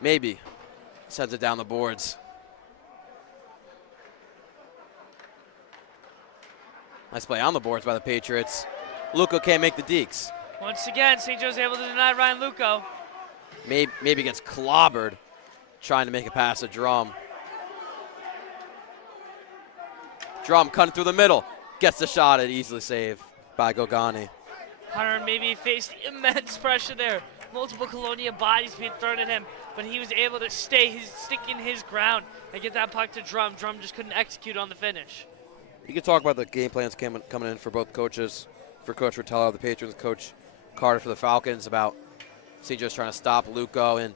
Maybe. Sends it down the boards. Nice play on the boards by the Patriots. Luco can't make the dekes. Once again, St. Joe's able to deny Ryan Luco. Maybe gets clobbered trying to make a pass to Drum. Drum cutting through the middle. Gets the shot and easily saved by Gogani. Hunter maybe faced immense pressure there. Multiple Colonia bodies being thrown at him, but he was able to stick in his ground and get that puck to Drum. Drum just couldn't execute on the finish. You can talk about the game plans coming in for both coaches, for Coach Rotella of the Patriots, Coach Carter for the Falcons, about St. Joe's trying to stop Luco and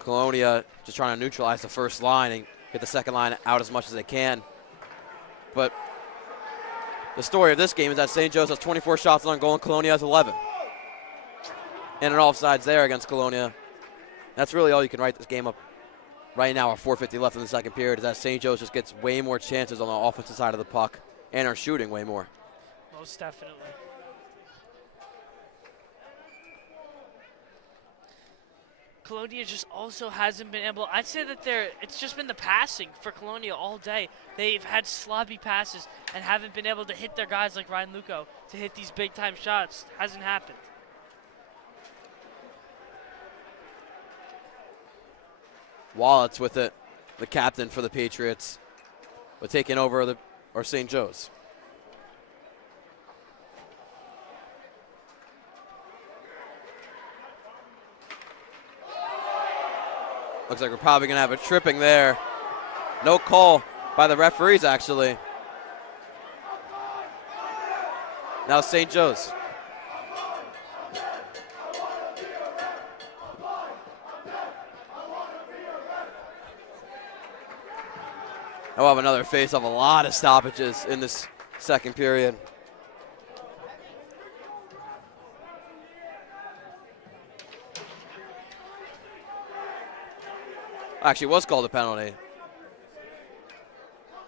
Colonia just trying to neutralize the first line and get the second line out as much as they can. But the story of this game is that St. Joe's has 24 shots on goal and Colonia has 11. And an offsides there against Colonia. That's really all you can write this game up right now with 4:50 left in the second period, is that St. Joe's just gets way more chances on the offensive side of the puck and are shooting way more. Most definitely. Colonia just also hasn't been able, I'd say that it's just been the passing for Colonia all day. They've had sloppy passes and haven't been able to hit their guys like Ryan Luco to hit these big time shots. Hasn't happened. Wallet's with it, the captain for the Patriots, but taking over St. Joe's. Looks like we're probably going to have a tripping there. No call by the referees, actually. Now St. Joe's. We'll have another face-off, a lot of stoppages in this second period. Actually, it was called a penalty.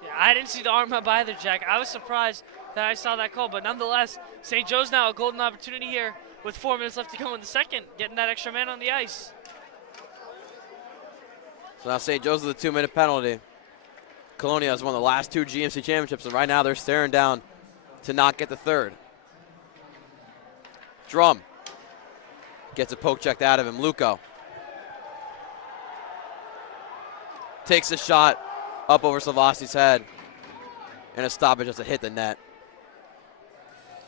Yeah, I didn't see the arm up either, Jack. I was surprised that I saw that call, but nonetheless, St. Joe's now a golden opportunity here with 4 minutes left to go in the second, getting that extra man on the ice. So now St. Joe's with a 2-minute penalty. Colonia has won the last 2 GMC championships, and right now they're staring down to not get the third. Drum gets a poke checked out of him. Luco takes a shot up over Savasi's head, and a stoppage just to hit the net.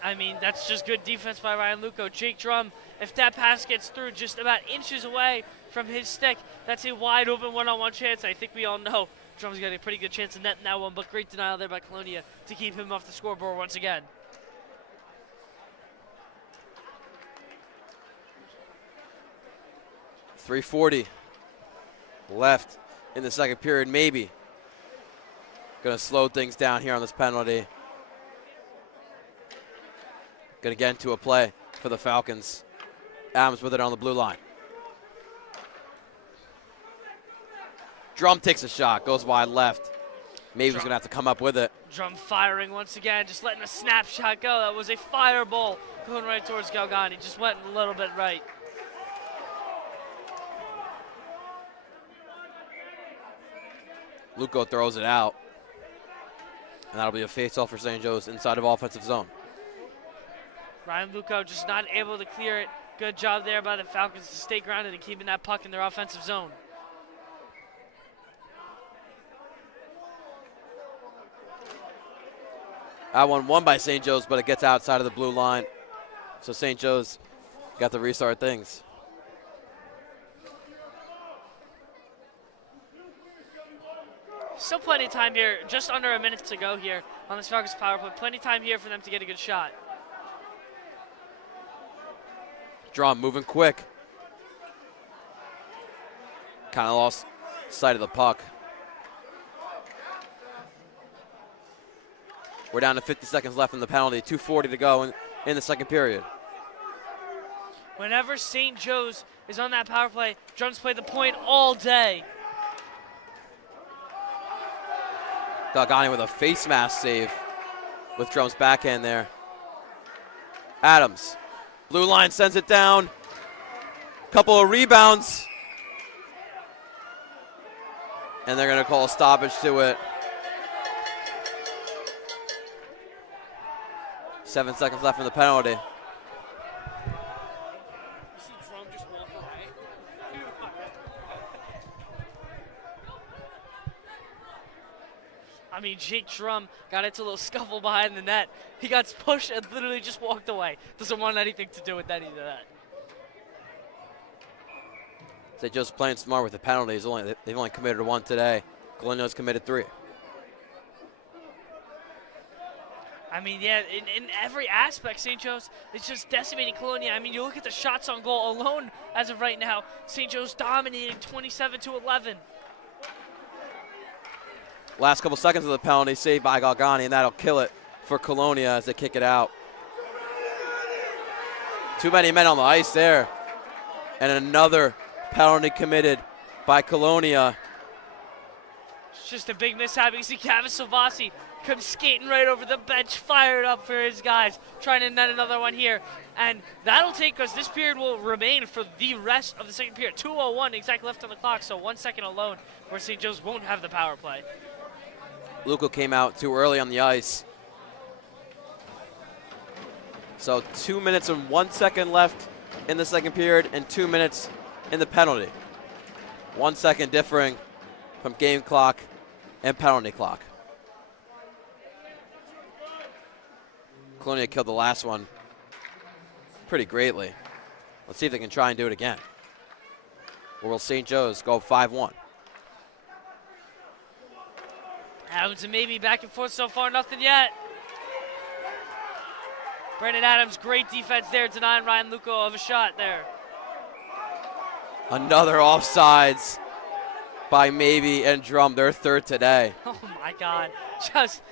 I mean, that's just good defense by Ryan Luco. Jake Drum, if that pass gets through just about inches away from his stick, that's a wide open one-on-one chance. I think we all know Drum's got a pretty good chance of netting that one, but great denial there by Colonia to keep him off the scoreboard once again. .340 left in the second period, maybe. Gonna slow things down here on this penalty. Gonna get into a play for the Falcons. Adams with it on the blue line. Drum takes a shot, goes wide left. Maybe he's gonna have to come up with it. Drum firing once again, just letting a snapshot go. That was a fireball going right towards Galgani. Just went a little bit right. Luco throws it out. And that'll be a face-off for St. Joe's inside of offensive zone. Ryan Luco just not able to clear it. Good job there by the Falcons to stay grounded and keeping that puck in their offensive zone. That one won by St. Joe's, but it gets outside of the blue line. So St. Joe's got to restart things. Still plenty of time here, just under a minute to go here on this Falcons power play. Plenty of time here for them to get a good shot. Drum moving quick. Kind of lost sight of the puck. We're down to 50 seconds left in the penalty. 2:40 to go in the second period. Whenever St. Joe's is on that power play, Drum's play the point all day. Galgani with a face mask save with Drum's backhand there. Adams, blue line sends it down. Couple of rebounds. And they're gonna call a stoppage to it. 7 seconds left in the penalty. I mean, Jake Drum got into a little scuffle behind the net. He got pushed and literally just walked away. Doesn't want anything to do with that either. They're just playing smart with the penalties. They've only committed 1 today. Colonia's committed 3. I mean, yeah, in every aspect, St. Joe's is just decimating Colonia. I mean, you look at the shots on goal alone as of right now. St. Joe's dominating 27-11. Last couple seconds of the penalty, saved by Galgani, and that'll kill it for Colonia as they kick it out. Too many men on the ice there. And another penalty committed by Colonia. It's just a big mishap. You see Kevin Savasi come skating right over the bench, fired up for his guys, trying to net another one here. And that'll take us, this period will remain for the rest of the second period. 2:01 exactly left on the clock, so 1 second alone where St. Joe's won't have the power play. Luco came out too early on the ice. So 2 minutes and 1 second left in the second period and 2 minutes in the penalty. 1 second differing from game clock and penalty clock. Colonia killed the last one pretty greatly. Let's see if they can try and do it again. Or will St. Joe's go 5-1? Adams and maybe back and forth so far, nothing yet. Brandon Adams, great defense there, denying Ryan Luco of a shot there. Another offsides by Maybe and Drum, their third today. Oh my God, just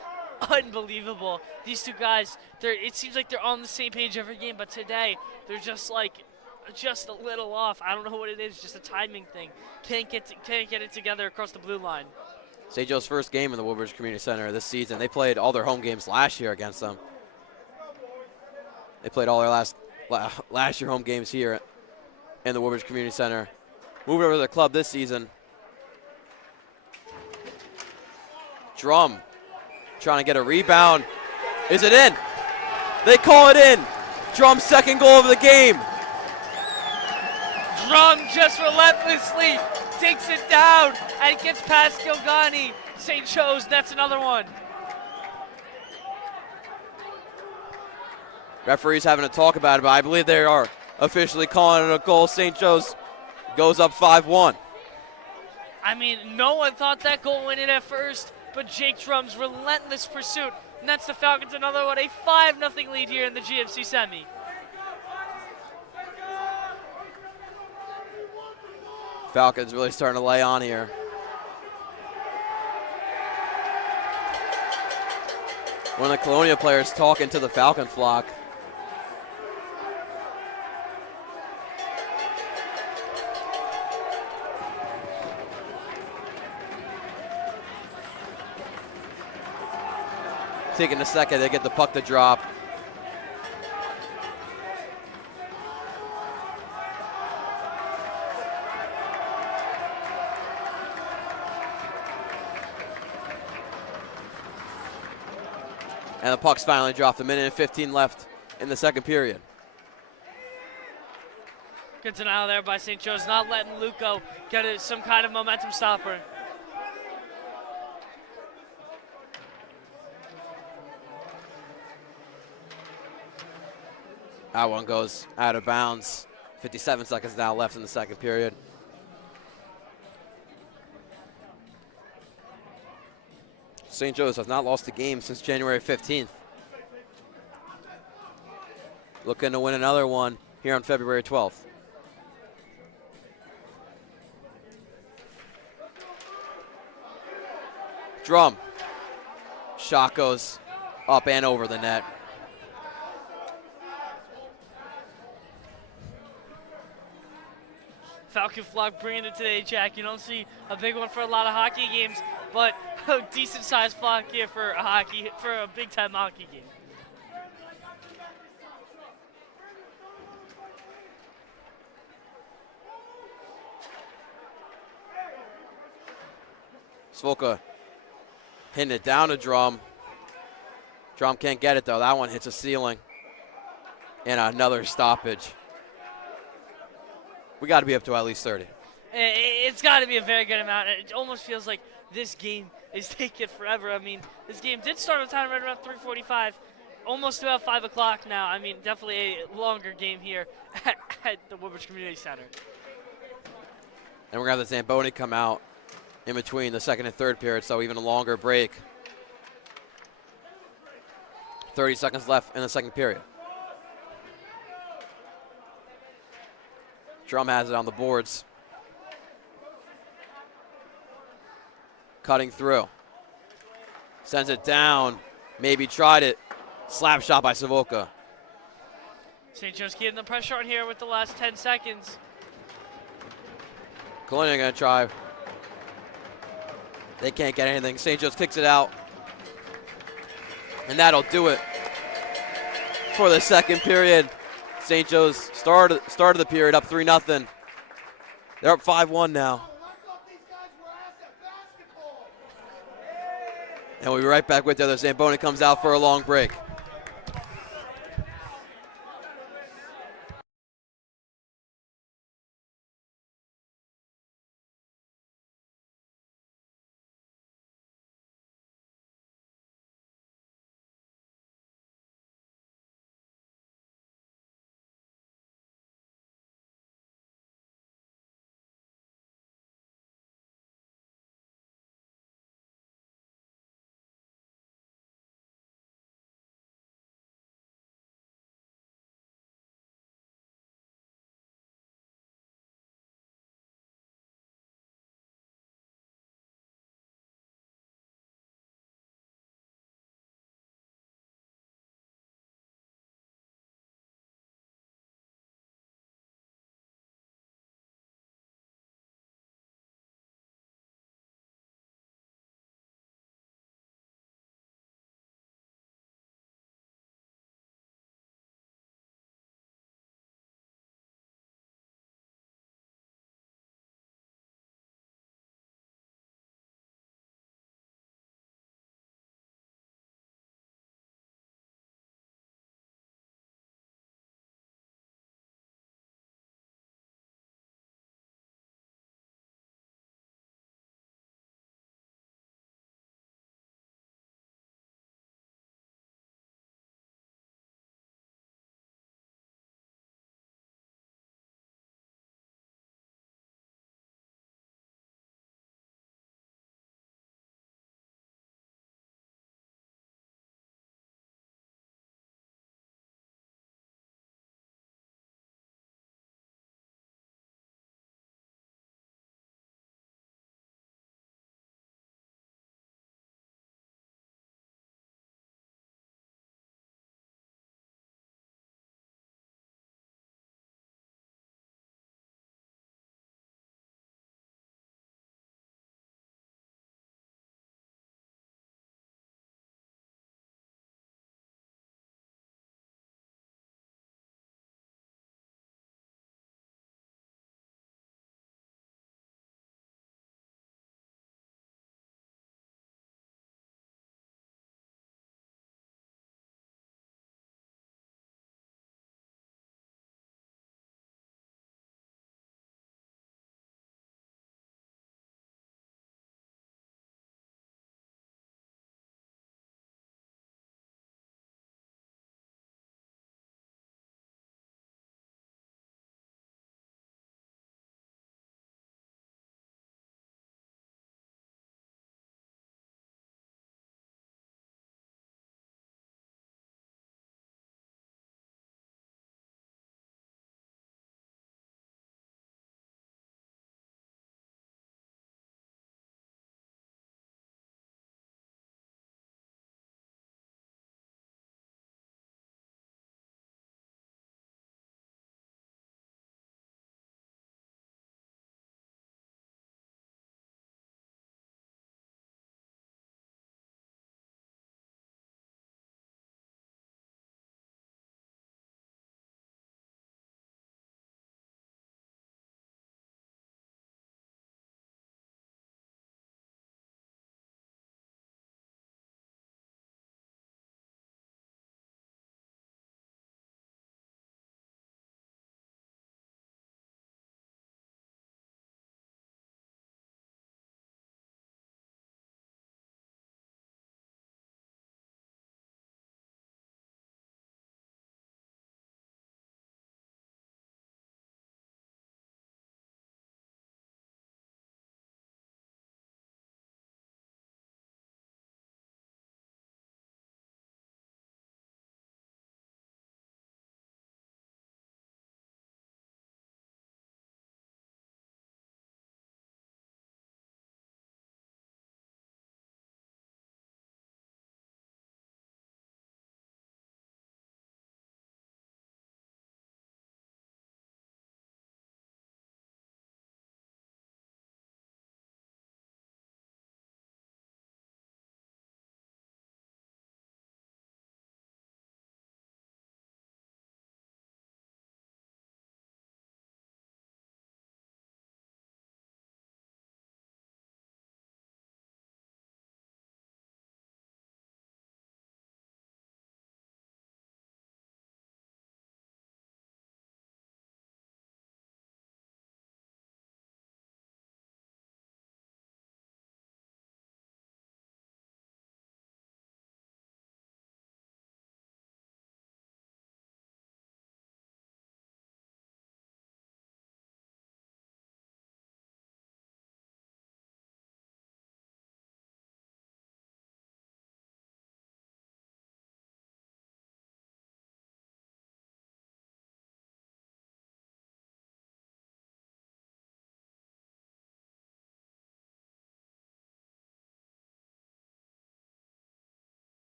unbelievable. These two guys, it seems like they're on the same page every game, but today they're just a little off. I don't know what it is, just a timing thing. Can't get it together across the blue line. St. Joe's first game in the Woodbridge Community Center this season. They played all their home games last year against them. They played all their last year home games here in the Woodbridge Community Center. Moving over to the club this season. Drum trying to get a rebound. Is it in? They call it in. Drum's second goal of the game. Drum just relentlessly takes it down and gets past Gilgani. St. Joe's nets another one. Referees having a talk about it, but I believe they are officially calling it a goal. St. Joe's goes up 5-1. I mean, no one thought that goal went in at first, but Jake Drum's relentless pursuit nets the Falcons another one, a 5-0 lead here in the GMC semi. Falcons really starting to lay on here. One of the Colonia players talking to the Falcon flock. Taking a second to get the puck to drop. And the puck's finally dropped. A minute and 15 left in the second period. Good denial there by St. Joe's, not letting Luco get some kind of momentum stopper. That one goes out of bounds. 57 seconds now left in the second period. St. Joe's has not lost a game since January 15th. Looking to win another one here on February 12th. Drum. Shot goes up and over the net. Falcon flock bringing it today, Jack. You don't see a big one for a lot of hockey games, but a decent-sized flock here for a big-time hockey game. Svolka hitting it down to Drum. Drum can't get it, though. That one hits a ceiling. And another stoppage. We got to be up to at least 30. It's got to be a very good amount. It almost feels like this game is taking forever. I mean, this game did start on time right around 3:45, almost about 5 o'clock now. I mean, definitely a longer game here at the Woodbridge Community Center. And we're going to have the Zamboni come out in between the second and third period, so even a longer break. 30 seconds left in the second period. Drum has it on the boards. Cutting through. Sends it down. Maybe tried it. Slap shot by Savoca. St. Joe's keeping the pressure on here with the last 10 seconds. Colonia going to try. They can't get anything. St. Joe's kicks it out. And that'll do it for the second period. St. Joe's started the period up 3-0. They're up 5-1 now. And we'll be right back with the other. Zamboni comes out for a long break.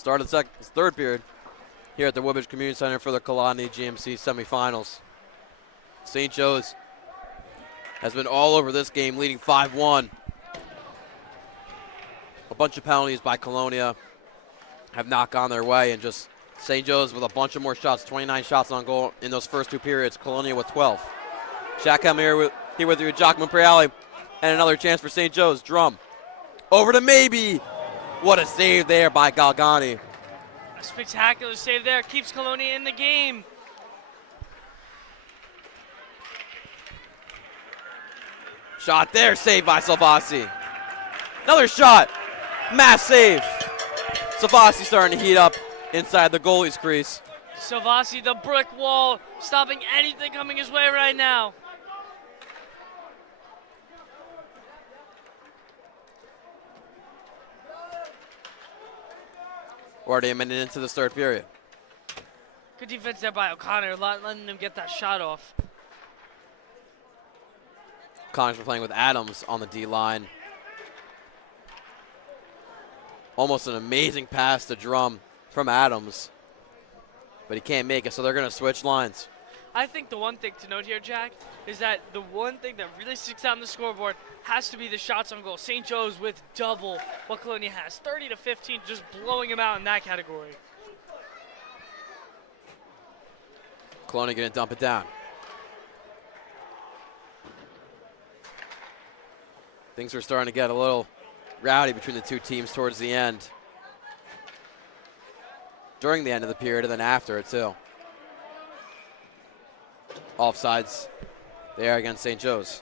Start of the third period here at the Woodbridge Community Center for the Colonia GMC semifinals. St. Joe's has been all over this game, leading 5-1. A bunch of penalties by Colonia have not gone their way, and just St. Joe's with a bunch of more shots, 29 shots on goal in those first two periods, Colonia with 12. Jack here with you, Jock Monpreali, and another chance for St. Joe's. Drum over to Maybe. What a save there by Galgani. A spectacular save there, keeps Colonia in the game. Shot there, saved by Salvasi. Another shot, mass save. Salvasi starting to heat up inside the goalie's crease. Salvasi, the brick wall, stopping anything coming his way right now. Already a minute into this third period. Good defense there by O'Connor, letting them get that shot off. Connor's been playing with Adams on the D-line. Almost an amazing pass to Drum from Adams, but he can't make it, so they're going to switch lines. I think the one thing to note here, Jack, is that the one thing that really sticks out on the scoreboard has to be the shots on goal. St. Joe's with double what Colonia has, 30-15, just blowing them out in that category. Colonia going to dump it down. Things are starting to get a little rowdy between the two teams towards the end. During the end of the period and then after it too. Offsides there against St. Joe's.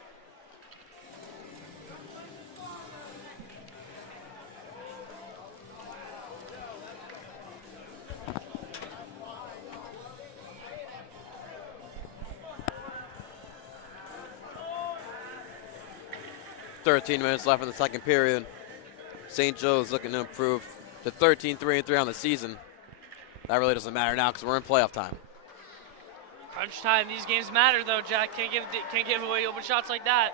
.13 minutes left in the second period. St. Joe's looking to improve to 13-3-3 on the season. That really doesn't matter now because we're in playoff time. Crunch time. These games matter, though, Jack. Can't give away open shots like that.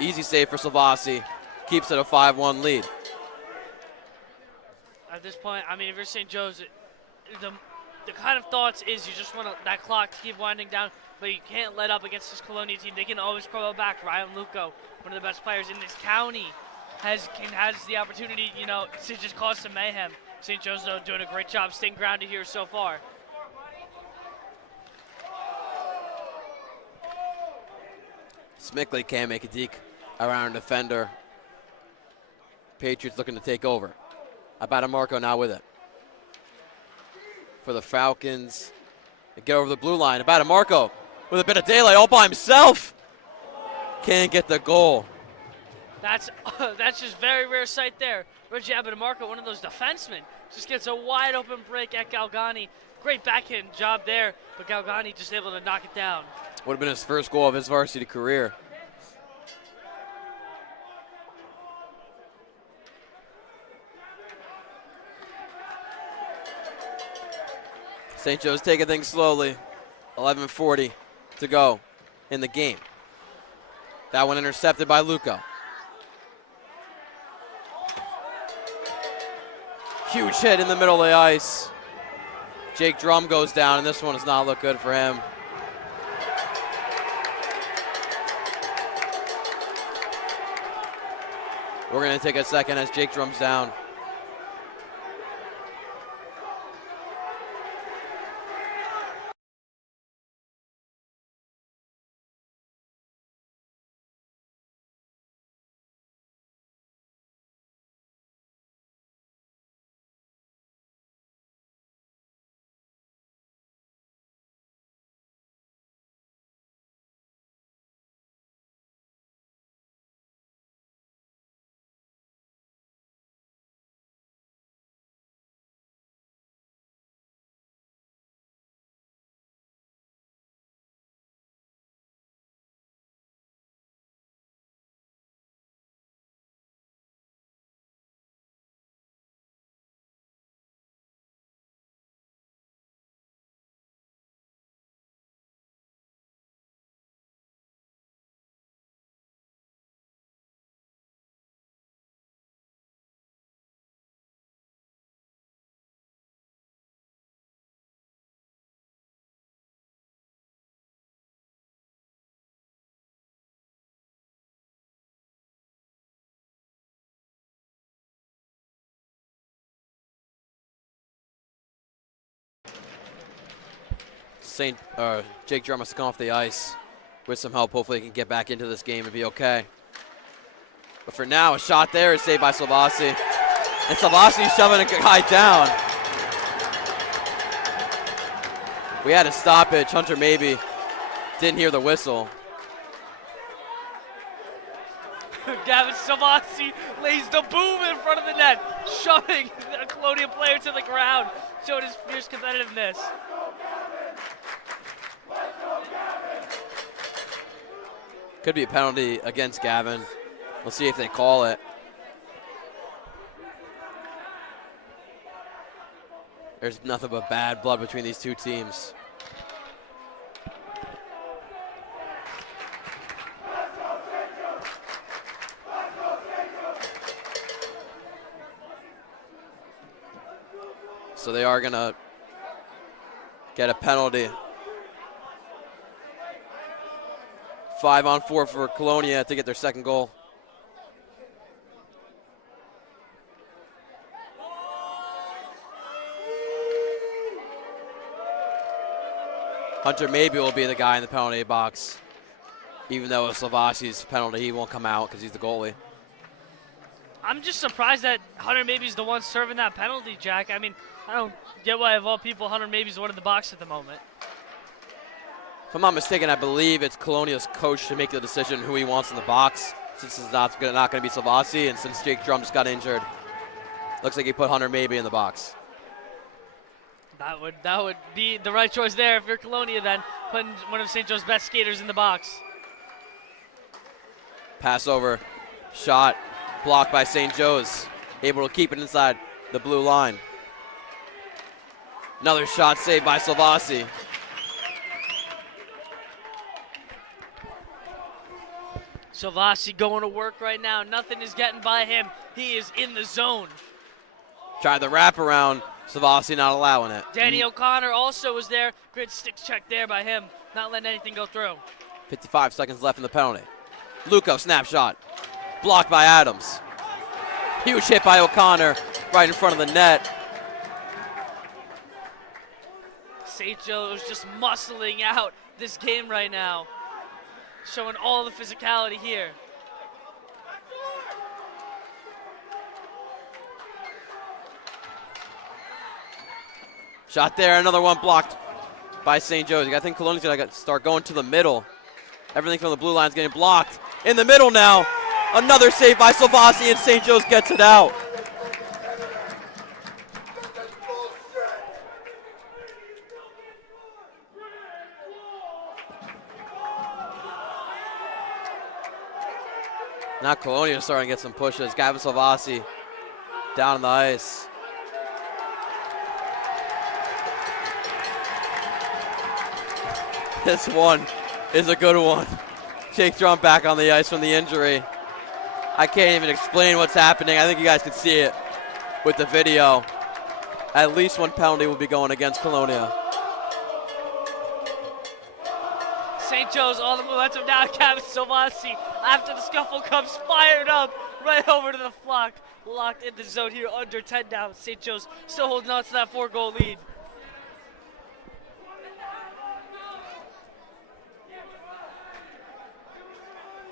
Easy save for Salvasi. Keeps it a 5-1 lead. At this point, I mean, if you're St. Joe's, the kind of thoughts is you just want that clock to keep winding down, but you can't let up against this Colonia team. They can always crawl back. Ryan Luco, one of the best players in this county, has the opportunity, to just cause some mayhem. St. Joe's, though, doing a great job staying grounded here so far. Smickley can't make a deke around a defender. Patriots looking to take over. Abatamarco now with it. For the Falcons. They get over the blue line. Abatamarco with a bit of daylight all by himself. Can't get the goal. That's just very rare sight there. Reggie Abatamarco, one of those defensemen, just gets a wide open break at Galgani. Great backhand job there, but Galgani just able to knock it down. Would have been his first goal of his varsity career. St. Joe's taking things slowly. 11:40 to go in the game. That one intercepted by Luco. Huge hit in the middle of the ice. Jake Drum goes down, and this one does not look good for him. We're going to take a second as Jake Drum's down. Jake Drum must come off the ice with some help. Hopefully he can get back into this game and be okay. But for now, a shot there is saved by Slovasi. And Slovasi shoving a guy down. We had a stoppage. Hunter maybe didn't hear the whistle. Gavin Slovasi lays the boom in front of the net, shoving the Colonia player to the ground, showing his fierce competitiveness. Could be a penalty against Gavin. We'll see if they call it. There's nothing but bad blood between these two teams. So they are gonna get a penalty. 5-on-4 for Colonia to get their second goal. Hunter maybe will be the guy in the penalty box. Even though it's Slovasi's penalty, he won't come out because he's the goalie. I'm just surprised that Hunter maybe's the one serving that penalty, Jack. I mean, I don't get why, of all people, Hunter maybe's the one in the box at the moment. If I'm not mistaken, I believe it's Colonia's coach to make the decision who he wants in the box, since it's not going to be Slovasi, and since Jake Drum just got injured. Looks like he put Hunter maybe in the box. That would be the right choice there if you're Colonia, then, putting one of St. Joe's best skaters in the box. Pass over, shot, blocked by St. Joe's. Able to keep it inside the blue line. Another shot saved by Slovasi. Slovasi going to work right now. Nothing is getting by him. He is in the zone. Tried the wraparound. Slovasi not allowing it. Danny O'Connor also was there. Great stick check there by him. Not letting anything go through. 55 seconds left in the penalty. Luco snapshot. Blocked by Adams. Huge hit by O'Connor right in front of the net. St. Joe's just muscling out this game right now. Showing all the physicality here. Shot there, another one blocked by St. Joe's. I think Colonia's gonna start going to the middle. Everything from the blue line is getting blocked. In the middle now, another save by Slovasi, and St. Joe's gets it out. Now Colonia is starting to get some pushes. Gavin Slovasi down on the ice. This one is a good one. Jake Drum back on the ice from the injury. I can't even explain what's happening. I think you guys can see it with the video. At least one penalty will be going against Colonia. St. Joe's on the momentum now. Gavin Slovasi, after the scuffle, comes fired up right over to the flock. Locked in the zone here, under 10 now. St. Joe's still holding on to that 4-goal lead.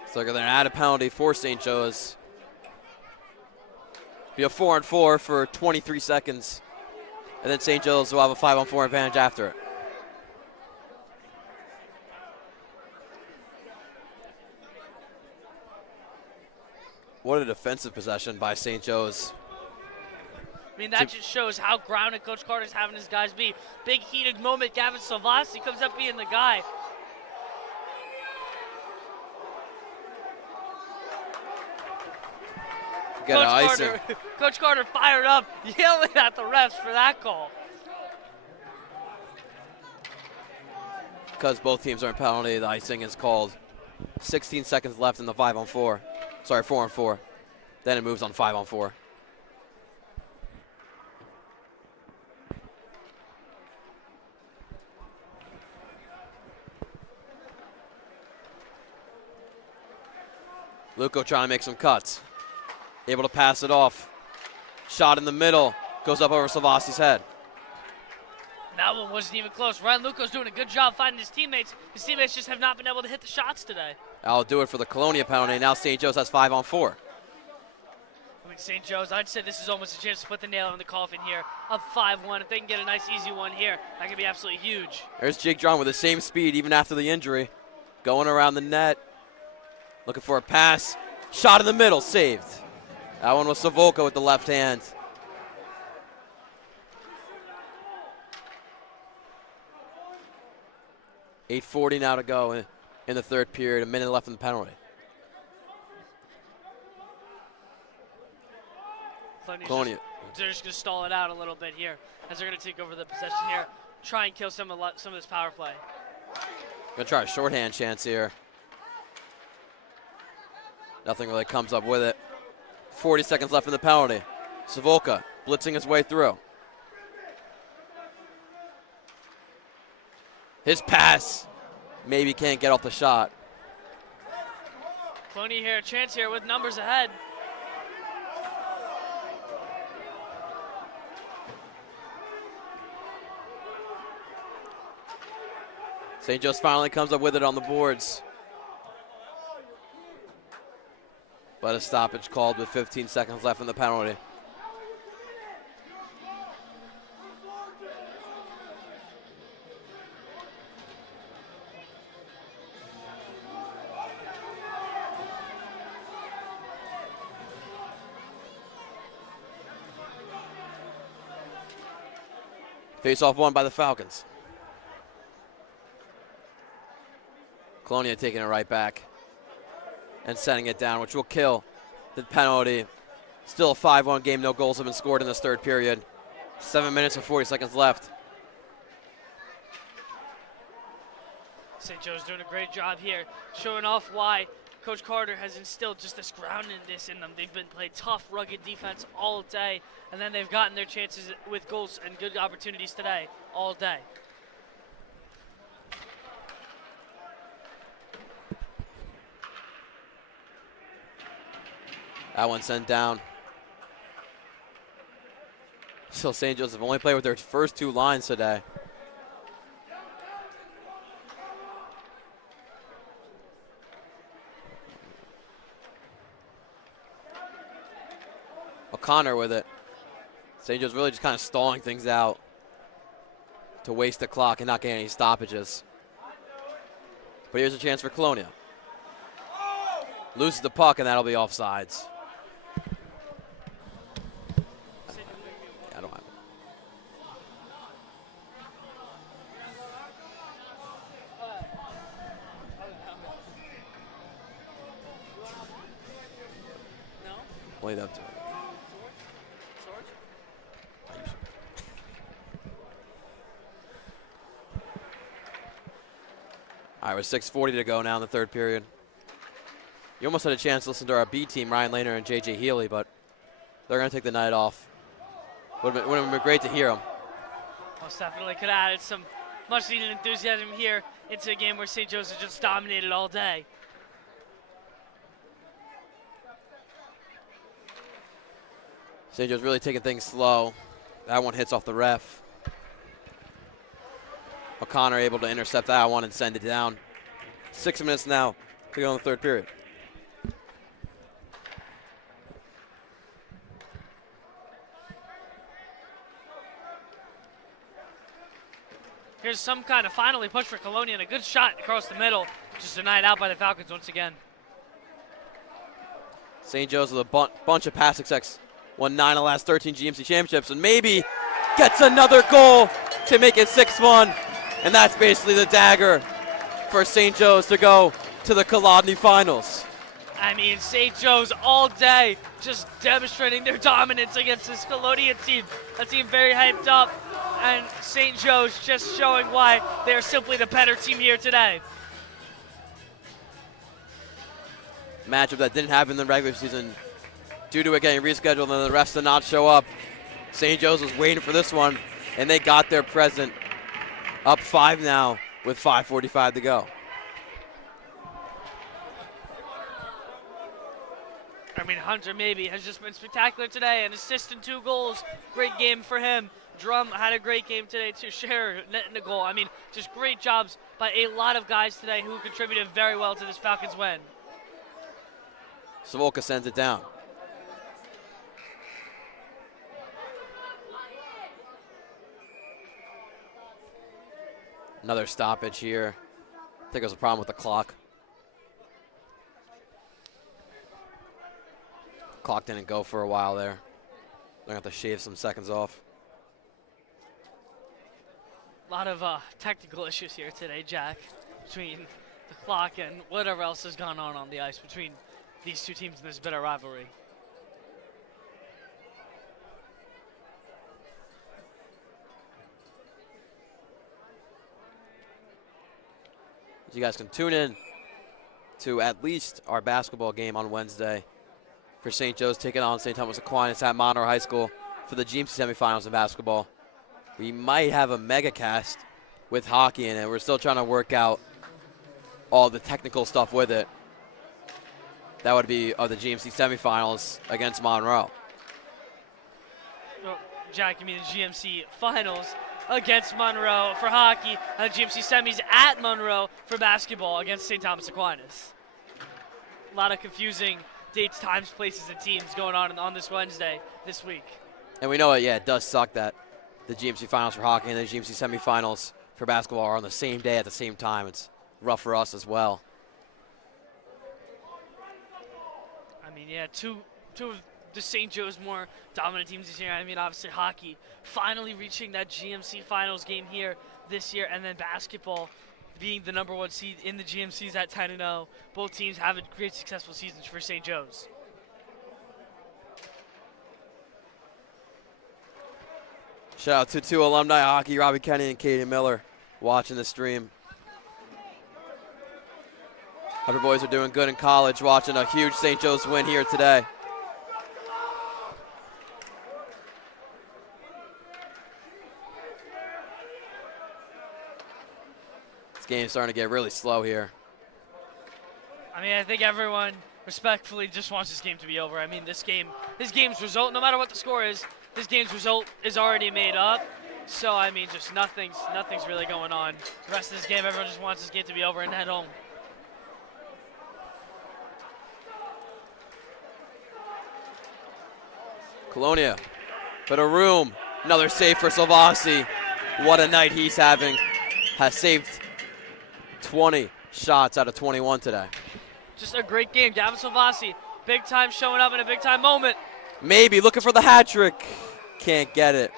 So they're going to add a penalty for St. Joe's. Be a 4-on-4 for 23 seconds. And then St. Joe's will have a 5-on-4 advantage after it. What a defensive possession by St. Joe's. I mean, that just shows how grounded Coach Carter's having his guys be. Big heated moment. Gavin Slovasi comes up being the guy. Coach Carter fired up, yelling at the refs for that call. Because both teams are in penalty, the icing is called. 16 seconds left in the 5-on-4. Sorry, 4-on-4. Then it moves on 5-on-4. Luco trying to make some cuts. Able to pass it off. Shot in the middle. Goes up over Slovasi's head. That one wasn't even close. Ryan Luco's doing a good job finding his teammates. His teammates just have not been able to hit the shots today. I'll do it for the Colonia penalty. Now St. Joe's has 5-on-4. I mean, St. Joe's, I'd say this is almost a chance to put the nail in the coffin here. Up 5-1. If they can get a nice, easy one here, that could be absolutely huge. There's Jake John with the same speed even after the injury. Going around the net. Looking for a pass. Shot in the middle. Saved. That one was Savoca with the left hand. $8:40 now to go in the third period. A minute left in the penalty. Colonia. They're just going to stall it out a little bit here as they're going to take over the possession here. Try and kill some of this power play. Gonna try a shorthand chance here. Nothing really comes up with it. 40 seconds left in the penalty. Savoca blitzing his way through. His pass maybe can't get off the shot. Clooney here, a chance here with numbers ahead. St. Joe's finally comes up with it on the boards. But a stoppage called with 15 seconds left in the penalty. Face-off won by the Falcons. Colonia taking it right back and setting it down, which will kill the penalty. Still a 5-1 game. No goals have been scored in this third period. 7 minutes and 40 seconds left. St. Joe's doing a great job here, showing off why Coach Carter has instilled just this groundedness in them. They've been playing tough, rugged defense all day, and then they've gotten their chances with goals and good opportunities today all day. That one sent down. Still, St. Joseph only played with their first two lines today. O'Connor with it. St. Joe's really just kind of stalling things out to waste the clock and not get any stoppages. But here's a chance for Colonia. Loses the puck, and that'll be offsides. I don't have it. No? Lead up to it. All right, with 6:40 to go now in the third period. You almost had a chance to listen to our B team, Ryan Lehner and J.J. Healy, but they're going to take the night off. Would have been great to hear them. Most definitely could have added some much-needed enthusiasm here into a game where St. Joe's has just dominated all day. St. Joe's really taking things slow. That one hits off the ref. O'Connor able to intercept that one and send it down. 6 minutes now to go in the third period. Here's some kind of finally push for Colonia and a good shot across the middle. Just denied out by the Falcons once again. St. Joe's with a bunch of pass success. Won 9 of the last 13 GMC championships and maybe gets another goal to make it 6-1. And that's basically the dagger for St. Joe's to go to the Colonia finals. I mean, St. Joe's all day just demonstrating their dominance against this Colonia team. A team very hyped up. And St. Joe's just showing why they're simply the better team here today. Matchup that didn't happen in the regular season due to it getting rescheduled and the refs did not show up. St. Joe's was waiting for this one, and they got their present. Up 5 now with 5:45 to go. I mean, Hunter maybe has just been spectacular today. An assist and 2 goals. Great game for him. Drum had a great game today too. Scherer netting a goal. I mean, just great jobs by a lot of guys today who contributed very well to this Falcons win. Savoca sends it down. Another stoppage here. I think it was a problem with the clock. Clock didn't go for a while there. They're going to have to shave some seconds off. A lot of technical issues here today, Jack, between the clock and whatever else has gone on the ice between these two teams in this bitter rivalry. You guys can tune in to at least our basketball game on Wednesday for St. Joe's taking on St. Thomas Aquinas at Monroe High School for the GMC semifinals in basketball. We might have a mega cast with hockey in it. We're still trying to work out all the technical stuff with it. That would be the GMC semifinals against Monroe. Oh, Jack, you mean the GMC finals against Monroe for hockey, and the GMC semis at Monroe for basketball against St. Thomas Aquinas. A lot of confusing dates, times, places, and teams going on this Wednesday this week. And we know it does suck that the GMC finals for hockey and the GMC semifinals for basketball are on the same day at the same time. It's rough for us as well. I mean, yeah, two of the St. Joe's more dominant teams this year. I mean, obviously hockey finally reaching that GMC finals game here this year, and then basketball being the #1 seed in the GMCs at 10-0. Both teams having great successful seasons for St. Joe's. Shout out to 2 alumni hockey, Robbie Kenny and Katie Miller, watching the stream. Hope your boys are doing good in college, watching a huge St. Joe's win here today. This game's starting to get really slow here. I mean, I think everyone respectfully just wants this game to be over. I mean, this game's result, no matter what the score is, this game's result is already made up. So, I mean, just nothing's really going on. The rest of this game, everyone just wants this game to be over and head home. Colonia, bit of room. Another save for Salvasi. What a night he's having. Has saved 20 shots out of 21 today. Just a great game. Gavin Salvasi, big time showing up in a big time moment. Maybe looking for the hat trick. Can't get it.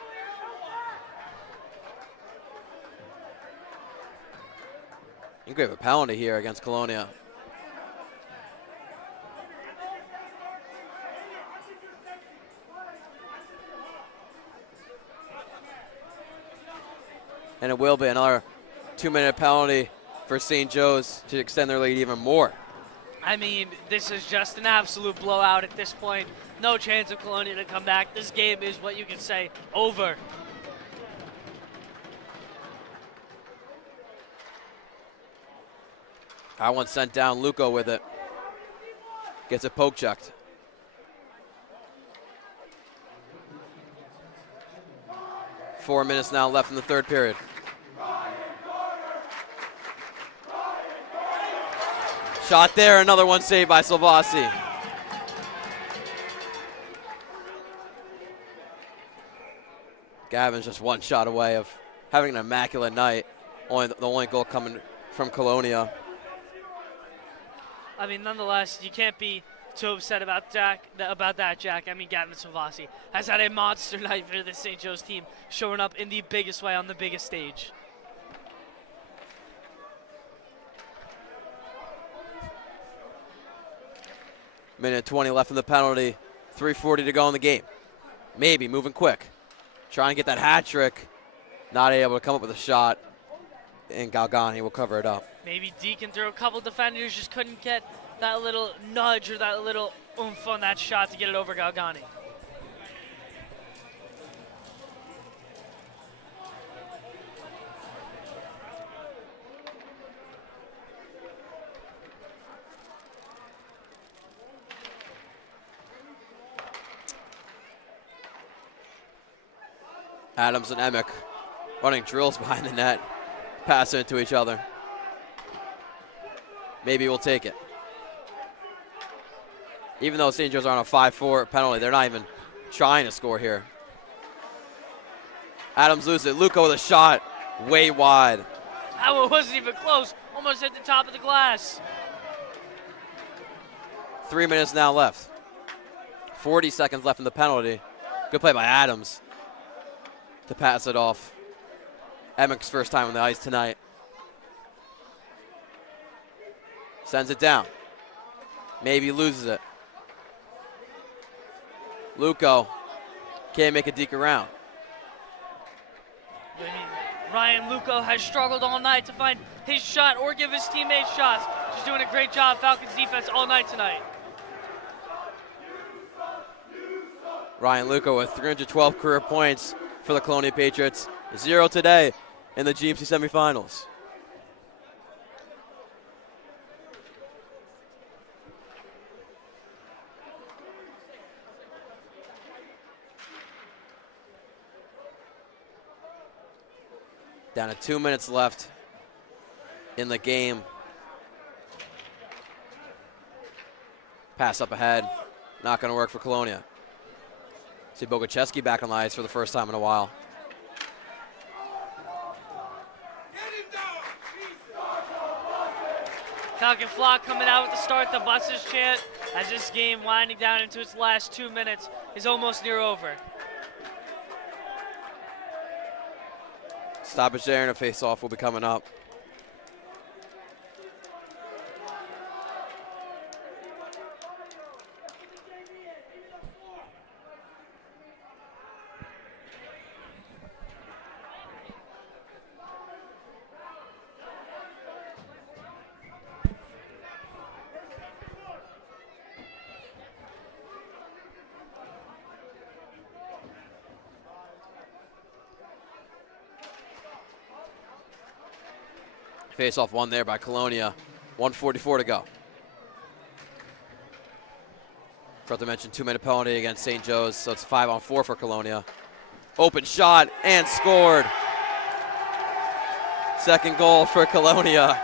I think we have a penalty here against Colonia. And it will be another 2-minute penalty for St. Joe's to extend their lead even more. I mean, this is just an absolute blowout at this point. No chance of Colonia to come back. This game is what you can say over. I once sent down Luco with it. Gets it poke checked. Four minutes now left in the third period. Shot there, another one saved by Salvasi. Gavin's just one shot away of having an immaculate night. The only goal coming from Colonia. I mean, nonetheless, you can't be too upset about that, Jack. I mean, Gavin Salvasi has had a monster night for the St. Joe's team, showing up in the biggest way on the biggest stage. Minute 20 left in the penalty. 3:40 to go in the game. Maybe moving quick. Trying to get that hat trick. Not able to come up with a shot. And Galgani will cover it up. Maybe Deacon through a couple defenders, just couldn't get that little nudge or that little oomph on that shot to get it over Galgani. Adams and Emick running drills behind the net, passing it to each other. Maybe we'll take it. Even though St. Joe's are on a 5-4 penalty, they're not even trying to score here. Adams loses it. Luco with a shot way wide. That one wasn't even close. Almost hit the top of the glass. 3 minutes now left. 40 seconds left in the penalty. Good play by Adams to pass it off. Emick's first time on the ice tonight. Sends it down. Maybe loses it. Luco can't make a deke around. Ryan Luco has struggled all night to find his shot or give his teammates shots. Just doing a great job, Falcons defense all night tonight. Ryan Luco with 312 career points for the Colonia Patriots. 0 today in the GMC semifinals. Down to 2 minutes left in the game. Pass up ahead. Not going to work for Colonia. See Bogacheski back on the ice for the first time in a while. Falcon Flock coming out with the start the buses chant as this game winding down into its last 2 minutes is almost near over. Stoppage there and a face-off will be coming up. Face-off won there by Colonia. 1:44 to go. Forgot to mention 2-minute penalty against St. Joe's, so it's 5-on-4 for Colonia. Open shot and scored. Second goal for Colonia.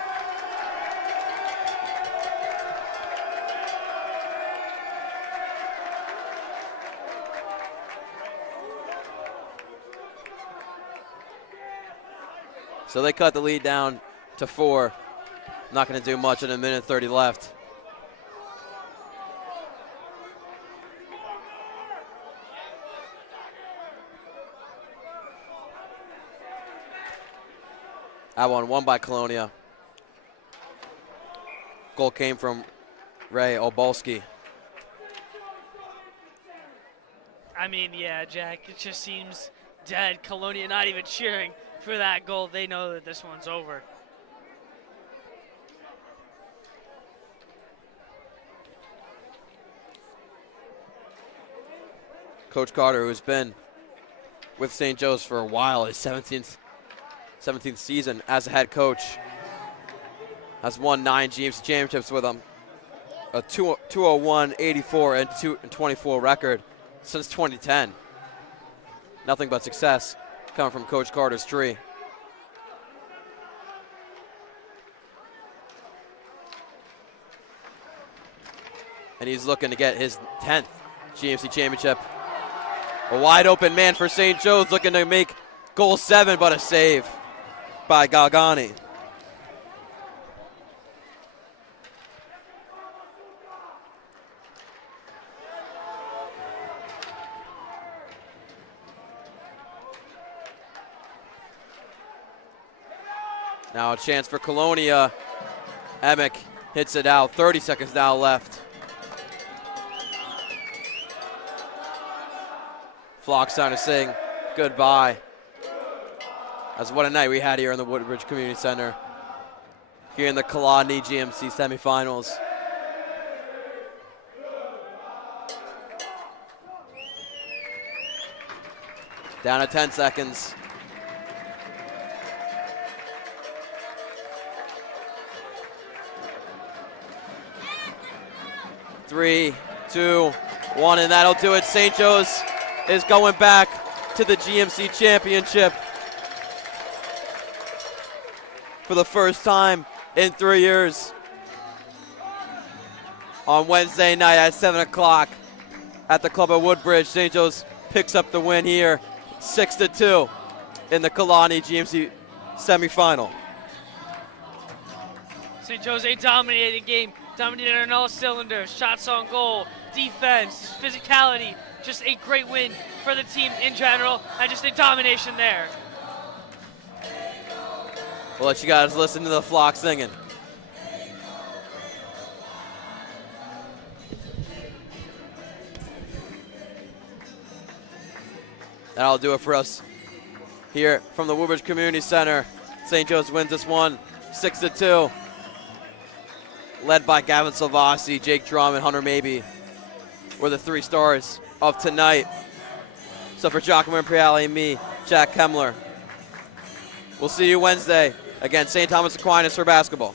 So they cut the lead down to 4. Not going to do much in a minute 30 left. That one won by Colonia. Goal came from Ray Obolski. I mean, yeah, Jack, it just seems dead. Colonia not even cheering for that goal. They know that this one's over. Coach Carter, who's been with St. Joe's for a while, his 17th season as a head coach, has won 9 GMC championships with them. A 201, 84, and 24 record since 2010. Nothing but success coming from Coach Carter's tree. And he's looking to get his 10th GMC championship. A wide open man for St. Joe's, looking to make goal 7, but a save by Galgani. Now a chance for Colonia. Emick hits it out. 30 seconds now left. Flock's time to sing goodbye. As what a night we had here in the Woodbridge Community Center. Here in the Colonia GMC semifinals. Down to 10 seconds. Three, two, one, and that'll do it. St. Joe's is going back to the GMC Championship for the first time in 3 years. On Wednesday night at 7 o'clock at the club at Woodbridge, St. Joe's picks up the win here, 6-2 in the Colonia GMC semifinal. St. Joe's a dominating game, dominating on all cylinders, shots on goal, defense, physicality, just a great win for the team in general, and just a domination there. We'll let you guys listen to the flock singing. That'll do it for us here from the Woodbridge Community Center. St. Joe's wins this one 6-2. Led by Gavin Salvasi, Jake Drum, and Hunter Mabey were the 3 stars of tonight. So for Giacomo Impriali and me, Jack Kemmler, we'll see you Wednesday against St. Thomas Aquinas for basketball.